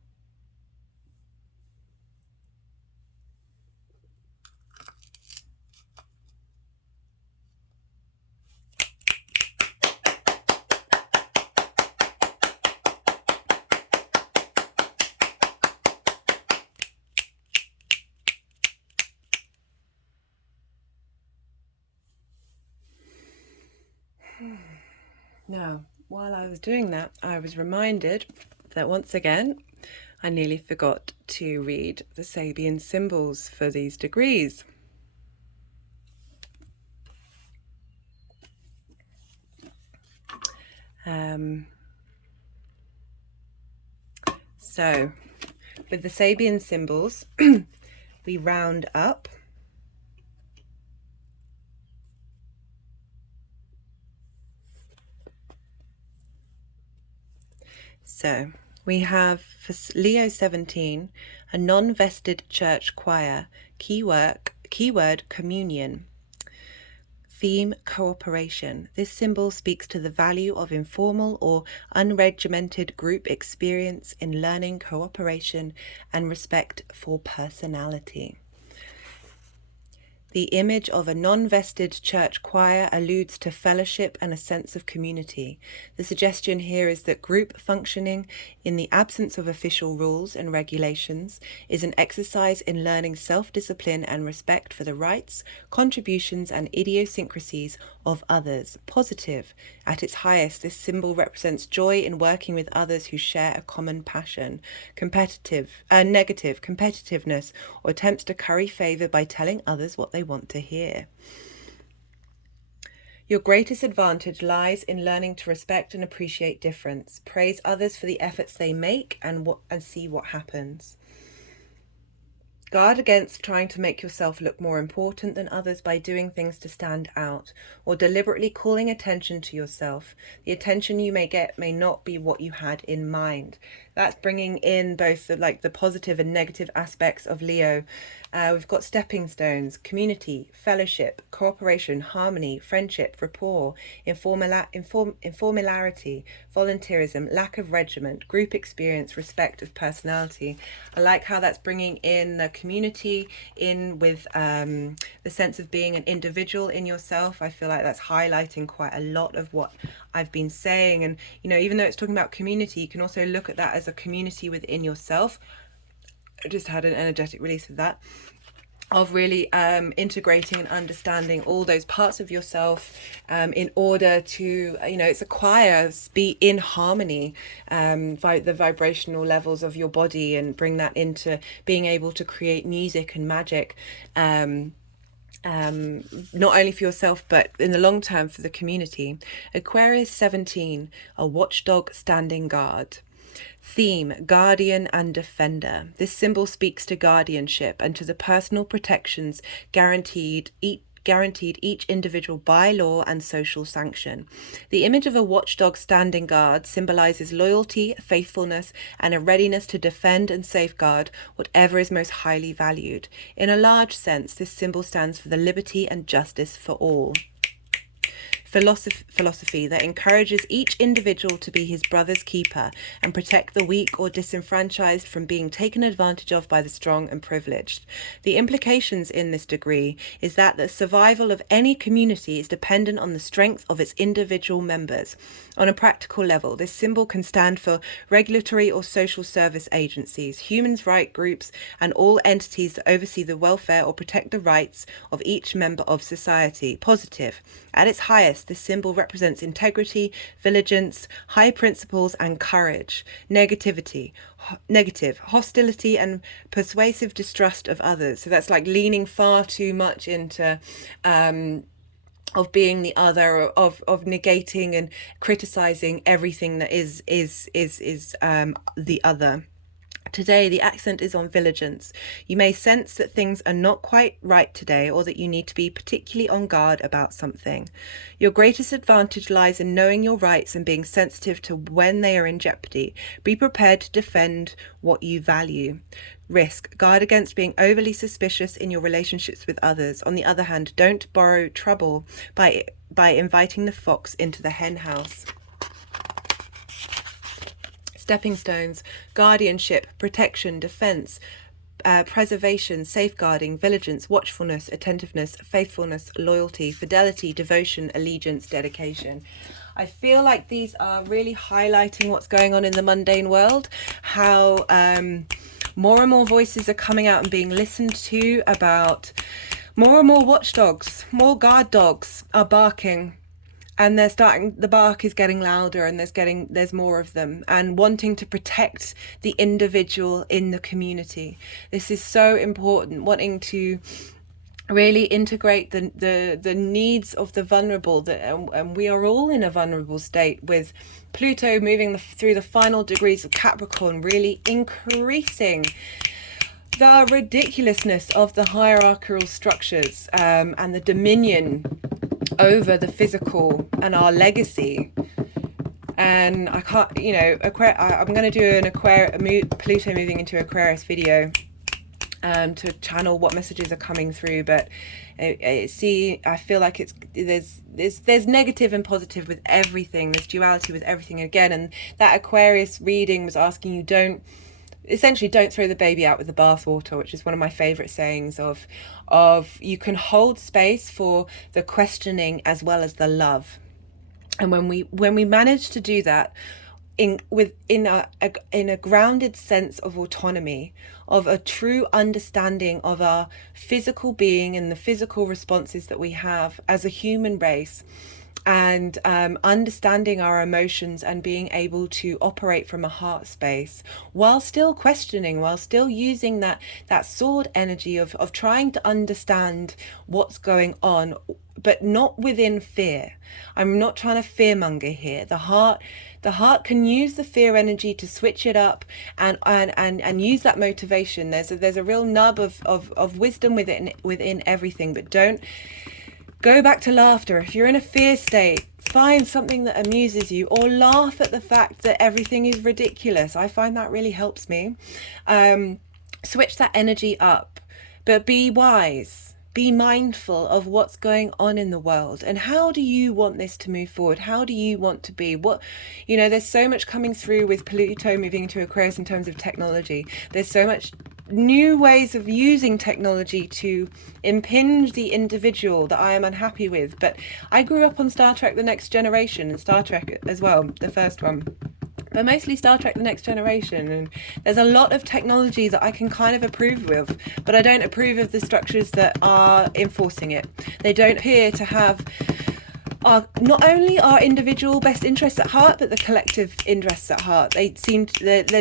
Now, while I was doing that, I was reminded that once again, I nearly forgot to read the Sabian symbols for these degrees. So, with the Sabian symbols, we round up. So we have for Leo 17, a non-vested church choir, keyword communion. Theme cooperation. This symbol speaks to the value of informal or unregimented group experience in learning cooperation and respect for personality. The image of a non-vested church choir alludes to fellowship and a sense of community. The suggestion here is that group functioning, in the absence of official rules and regulations, is an exercise in learning self-discipline and respect for the rights, contributions, and idiosyncrasies of others. Positive. At its highest, this symbol represents joy in working with others who share a common passion. Negative, competitiveness, or attempts to curry favor by telling others what they want to hear. Your greatest advantage lies in learning to respect and appreciate difference. Praise others for the efforts they make and see what happens. Guard against trying to make yourself look more important than others by doing things to stand out or deliberately calling attention to yourself. The attention you may get may not be what you had in mind. That's bringing in both the positive and negative aspects of Leo. We've got stepping stones, community, fellowship, cooperation, harmony, friendship, rapport, informality, volunteerism, lack of regiment, group experience, respect of personality. I like how that's bringing in the community in with the sense of being an individual in yourself. I feel like that's highlighting quite a lot of what I've been saying. And, even though it's talking about community, you can also look at that as a community within yourself. I just had an energetic release of that, of really integrating and understanding all those parts of yourself in order to, it's a choir, be in harmony, the vibrational levels of your body, and bring that into being able to create music and magic, not only for yourself, but in the long term for the community. Aquarius 17, a watchdog standing guard. Theme, guardian and defender. This symbol speaks to guardianship and to the personal protections guaranteed each individual by law and social sanction. The image of a watchdog standing guard symbolizes loyalty, faithfulness, and a readiness to defend and safeguard whatever is most highly valued. In a large sense, this symbol stands for the liberty and justice for all. Philosophy that encourages each individual to be his brother's keeper and protect the weak or disenfranchised from being taken advantage of by the strong and privileged. The implications in this degree is that the survival of any community is dependent on the strength of its individual members. On a practical level, this symbol can stand for regulatory or social service agencies, human rights groups, and all entities that oversee the welfare or protect the rights of each member of society. Positive. At its highest, this symbol represents integrity, vigilance, high principles, and courage. Negative, hostility and persuasive distrust of others. So that's like leaning far too much into being the other, of negating and criticizing everything that is the other. Today, the accent is on vigilance. You may sense that things are not quite right today, or that you need to be particularly on guard about something. Your greatest advantage lies in knowing your rights and being sensitive to when they are in jeopardy. Be prepared to defend what you value. Risk. Guard against being overly suspicious in your relationships with others. On the other hand, don't borrow trouble by inviting the fox into the hen house. Stepping stones: guardianship, protection, defense, preservation, safeguarding, vigilance, watchfulness, attentiveness, faithfulness, loyalty, fidelity, devotion, allegiance, dedication. I feel like these are really highlighting what's going on in the mundane world, how more and more voices are coming out and being listened to about more and more watchdogs, more guard dogs are barking. And the bark is getting louder, and there's more of them, and wanting to protect the individual in the community. This is so important, wanting to really integrate the needs of the vulnerable, and we are all in a vulnerable state, with Pluto moving through the final degrees of Capricorn, really increasing the ridiculousness of the hierarchical structures, and the dominion over the physical and our legacy. And I can't, I'm going to do an Pluto moving into Aquarius video to channel what messages are coming through, but I feel like there's negative and positive with everything. There's duality with everything again, and that Aquarius reading was asking you don't throw the baby out with the bathwater, which is one of my favorite sayings of you can hold space for the questioning as well as the love. And when we manage to do that in a grounded sense of autonomy, of a true understanding of our physical being and the physical responses that we have as a human race, and understanding our emotions and being able to operate from a heart space while still questioning, while still using that sword energy of trying to understand what's going on, but not within fear. I'm not trying to fearmonger here. The heart can use the fear energy to switch it up and use that motivation. There's a real nub of wisdom within everything, but don't go back to laughter. If you're in a fear state, find something that amuses you, or laugh at the fact that everything is ridiculous. I find that really helps me. Switch that energy up, but be wise. Be mindful of what's going on in the world, and how do you want this to move forward? How do you want to be? There's so much coming through with Pluto moving into Aquarius in terms of technology. There's so much new ways of using technology to impinge the individual that I am unhappy with. But I grew up on Star Trek: The Next Generation, and Star Trek as well, the first one, but mostly Star Trek: The Next Generation, and there's a lot of technology that I can kind of approve of, but I don't approve of the structures that are enforcing it. They don't appear to have not only our individual best interests at heart, but the collective interests at heart. They're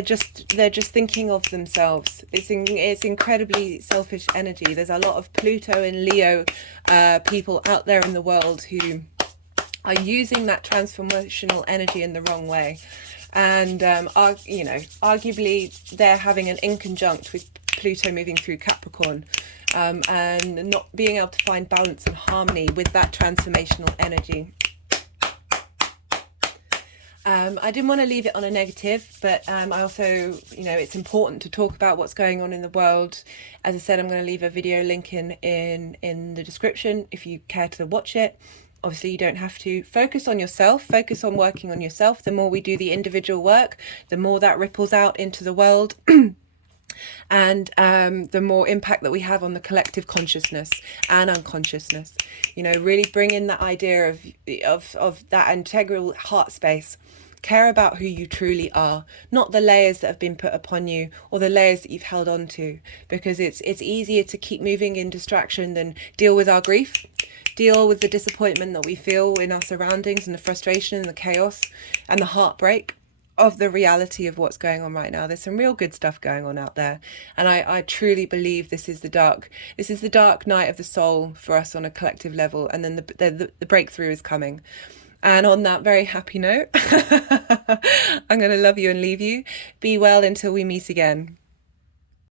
just thinking of themselves. It's incredibly selfish energy. There's a lot of Pluto and Leo people out there in the world who are using that transformational energy in the wrong way, and arguably they're having an inconjunct with Pluto moving through Capricorn, and not being able to find balance and harmony with that transformational energy. I didn't want to leave it on a negative, but I also, it's important to talk about what's going on in the world. As I said, I'm going to leave a video link in the description if you care to watch it. Obviously, you don't have to. Focus on yourself, focus on working on yourself. The more we do the individual work, the more that ripples out into the world. And the more impact that we have on the collective consciousness and unconsciousness. Really bring in that idea of that integral heart space. Care about who you truly are, not the layers that have been put upon you or the layers that you've held on to, because it's easier to keep moving in distraction than deal with our grief, deal with the disappointment that we feel in our surroundings, and the frustration and the chaos and the heartbreak of the reality of what's going on right now. There's some real good stuff going on out there, and I truly believe this is the dark night of the soul for us on a collective level, and then the breakthrough is coming. And on that very happy note, I'm going to love you and leave you. Be well until we meet again.